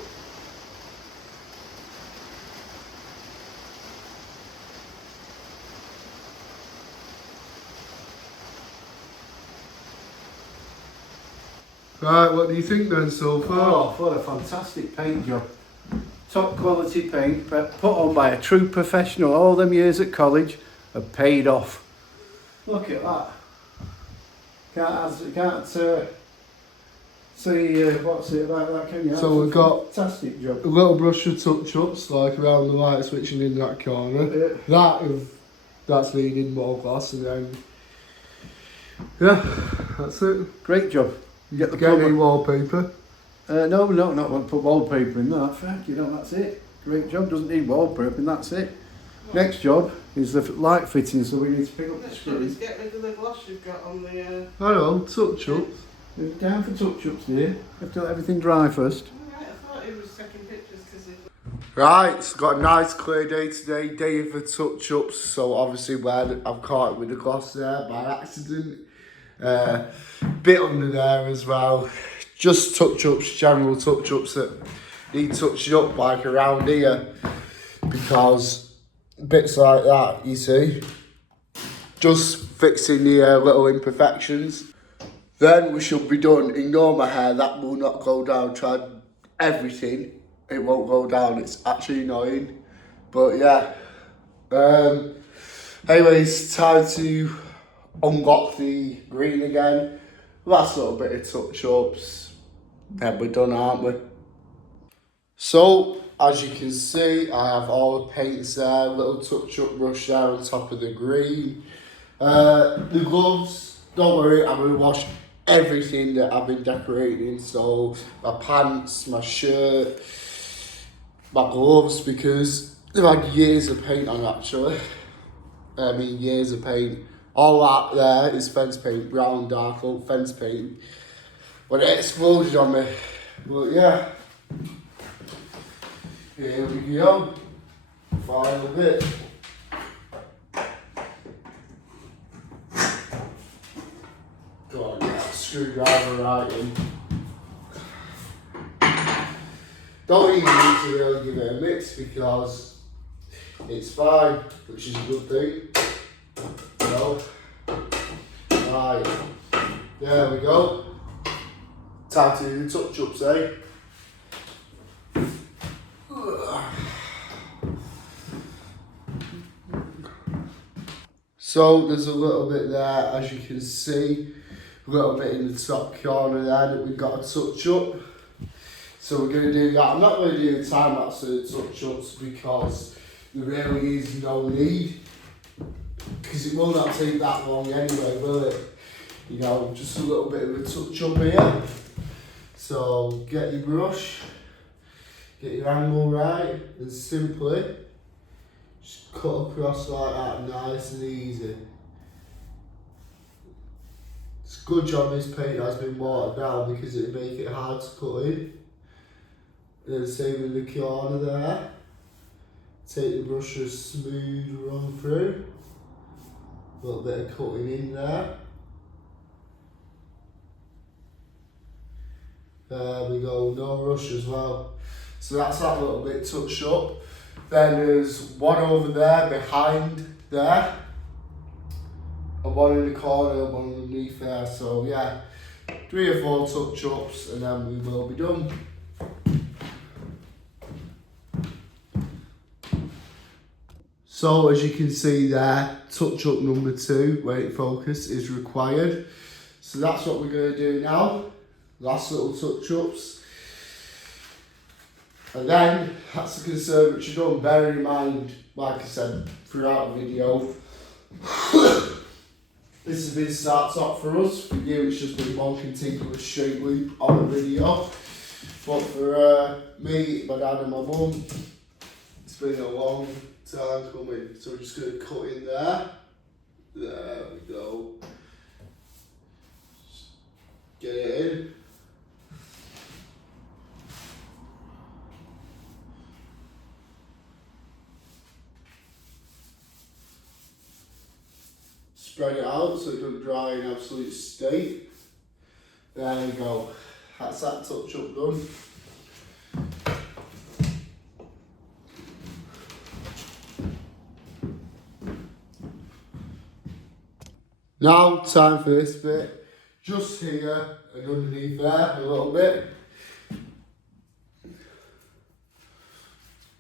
Right, what do you think then so far? Oh, what a fantastic paint job. Top quality paint, put on by a true professional. All them years at college have paid off. Look at that. Can't see what's it about that, can you? So we've got fantastic job. A little brush of touch-ups, like around the light switching in that corner. That's needing more glass, and then yeah, that's it. Great job. You get the Get any wallpaper? No, not want to put wallpaper in that. Fact, that's it. Great job. Doesn't need wallpaper, and that's it. Next job is the light fitting, so we need to pick up the screw. Let's get rid of the gloss you've got on the... I know, touch-ups. Down for touch-ups here. You have to let everything dry first. Alright, I thought he was taking pictures because it... Right, it's got a nice clear day today. Day for touch-ups, so obviously where I've caught it with the gloss there by accident. Bit under there as well. Just touch-ups, general touch-ups that need touching up, like around here, because bits like that, you see, just fixing the little imperfections. Then we should be done. Ignore my hair, that will not go down. Tried everything, it won't go down. It's actually annoying, but yeah. Anyways, time to unlock the green again. Last little bit of touch-ups, then we're done, aren't we? So, as you can see, I have all the paints there, little touch-up brush there on top of the green. The gloves, don't worry, I'm going to wash everything that I've been decorating. So, my pants, my shirt, my gloves, because they've had years of paint on actually. I mean, years of paint. All that there is fence paint, brown, dark oak fence paint. But it exploded on me. But yeah. Here we go. Final bit. Go on, get that screwdriver right in. Don't even need to really give it a mix because it's fine, which is a good thing. Right, there we go. Time to do the touch-ups, eh? So there's a little bit there, as you can see, a little bit in the top corner there that we've got to touch up. So we're going to do that. I'm not going to do a time lapse of the touch ups because there really is no need, because it will not take that long anyway, will it? You know, just a little bit of a touch up here. So get your brush, get your angle right, and simply just cut across like that, nice and easy. It's a good job this paint has been watered down because it would make it hard to cut in. And then same in the corner there. Take the brush a smooth run through. A little bit of cutting in there. There we go, no rush as well. So that's that little bit touched up. Then there's one over there behind there. And one in the corner, one underneath there. So yeah, 3 or 4 touch ups and then we will be done. So as you can see there, touch up number 2, wait focus, is required. So that's what we're going to do now. Last little touch ups. And then that's the conservatory done. Bear in mind, like I said throughout the video, this has been start top for us. For you it's just been one continuous straight loop on the video. But for me, my dad and my mum, it's been a long time coming. So we're just going to cut in there. There we go. Just get it in. Spread it out so it doesn't dry in absolute state. There we go. That's that touch up done. Now time for this bit. Just here and underneath there a little bit.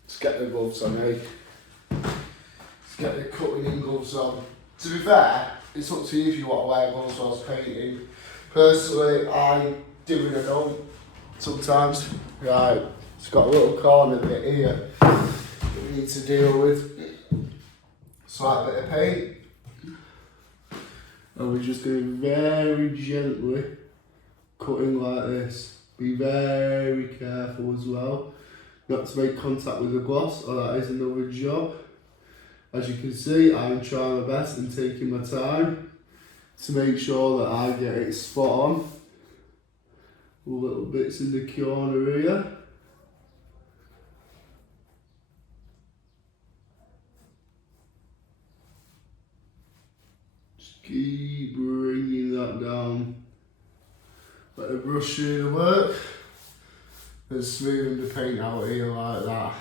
Let's get the gloves on, eh? Let's get the cutting in gloves on. To be fair, it's up to you if you want to wear gloves whilst painting. Personally, I do and I don't sometimes. Right, it's got a little corner bit here that we need to deal with. Slight bit of paint. And we're just going very gently cutting like this. Be very careful as well not to make contact with the gloss, or that is another job. As you can see, I'm trying my best and taking my time to make sure that I get it spot on. Little bits in the corner here. Just keep bringing that down. Let the brush do the work and smoothing the paint out here like that.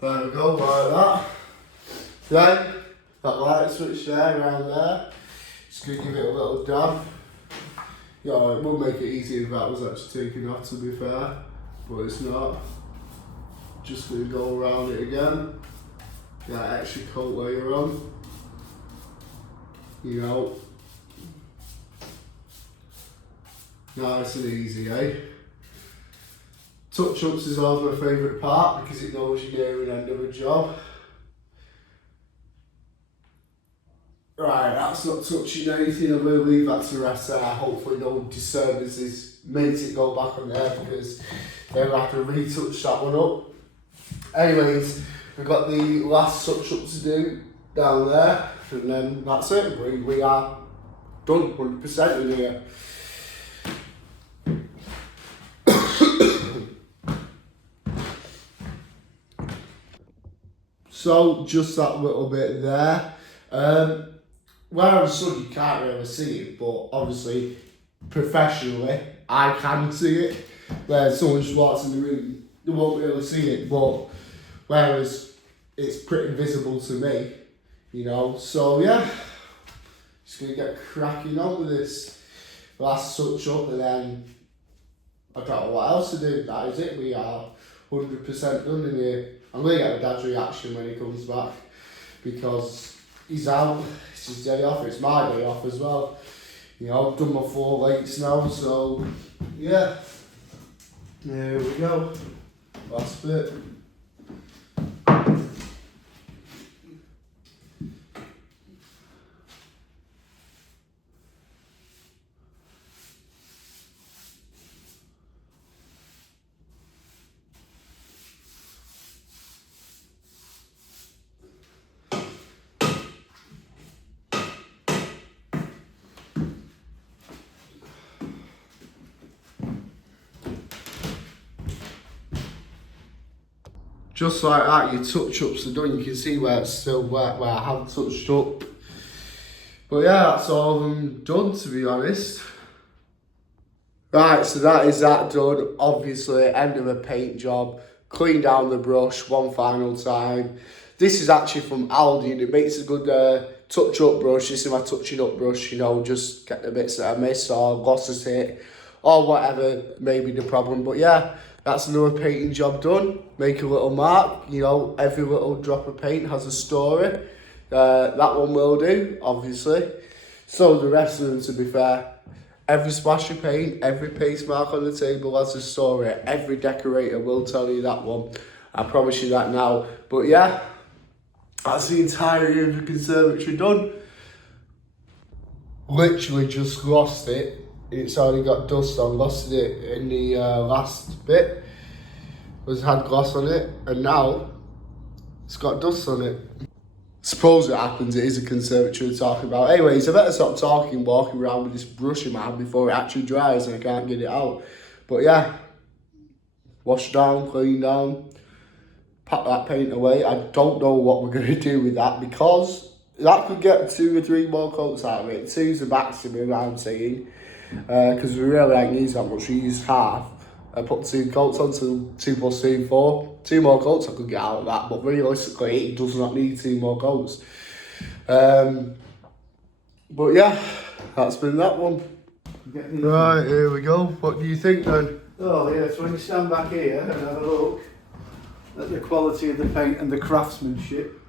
There we go, like that. Then, that light switch there, around there, just going to give it a little dab. Yeah, it would make it easier if that was actually taken off, to be fair, but it's not. Just going to go around it again. That extra coat layer on. You know. Nice and easy, eh? Touch-ups is always my favourite part because it knows you're near an end of a job. Right, that's not touching anything. I'm going to leave that to rest there. Hopefully no disturbances makes it go back on there because then we'll have to retouch that one up. Anyways, we've got the last touch-up to do down there, and then that's it. We are done 100% in here. So just that little bit there. Where I'm stood, you can't really see it, but obviously, professionally, I can see it. Where someone just walks in the room, they won't really see it. But whereas it's pretty visible to me, you know. So yeah, just gonna get cracking on with this last touch up, and then I don't know what else to do. That is it. We are 100% done in here. I'm gonna get my dad's reaction when he comes back, because he's out. It's his day off. It's my day off as well. You know, I've done my 4 lates now, so yeah. There we go. Last bit. Just like that, your touch-ups are done. You can see where it's still wet, where I haven't touched up. But yeah, that's all of them done, to be honest. Right, so that is that done. Obviously, end of a paint job. Clean down the brush one final time. This is actually from Aldi, and it makes a good touch-up brush. This is my touching up brush, you know, just get the bits that I miss or glosses hit or whatever may be the problem. But yeah, that's another painting job done. Make a little mark, you know, every little drop of paint has a story. That one will do, obviously. So the rest of them, to be fair, every splash of paint, every paste mark on the table has a story. Every decorator will tell you that one. I promise you that now. But yeah, that's the entirety of the conservatory done. Literally just lost it. It's already got dust on, lost it in the last bit. Had gloss on it, and now it's got dust on it. Suppose it happens, it is a conservatory we're talking about. Anyways, I better stop talking, walking around with this brush in my hand before it actually dries and I can't get it out. But yeah, wash down, clean down, pack that paint away. I don't know what we're going to do with that, because that could get 2 or 3 more coats out of it. 2's the maximum, I'm saying, because we really ain't used that much. We used half. I put 2 coats on, so 2 plus 2, 4. 2 more coats I could get out of that, but realistically it does not need 2 more coats. But yeah, that's been that one. Right, here we go. What do you think then? Oh yeah, so when you stand back here and have a look at the quality of the paint and the craftsmanship,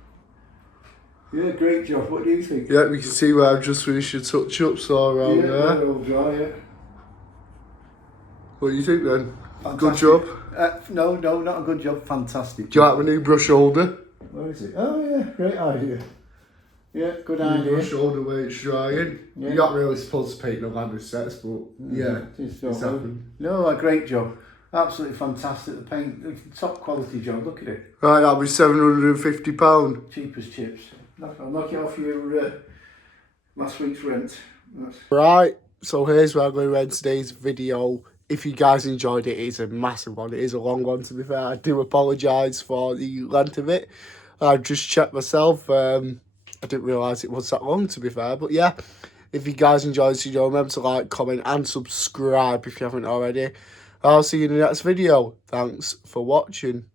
yeah, great job. What do you think? Yeah, we can see where I've just finished the touch-ups all around Yeah, there. they're all dry, yeah. What do you think then? Fantastic. Good job? No, not a good job. Fantastic. Do you like my new brush holder? Where is it? Oh yeah, great idea. Yeah, good New idea. brush holder where it's drying. Yeah. You're not really supposed to paint no landing sets, but yeah, It's it's happened. No, a great job. Absolutely fantastic. The paint, top quality job. Look at it. Right, that'll be £750. Cheap as chips. I'll knock it off your last week's rent. Right, so here's where I'm going to end today's video. If you guys enjoyed it, it's a massive one. It is a long one, to be fair. I do apologise for the length of it. I've just checked myself. I didn't realise it was that long, to be fair. But yeah, if you guys enjoyed this video, remember to like, comment and subscribe if you haven't already. I'll see you in the next video. Thanks for watching.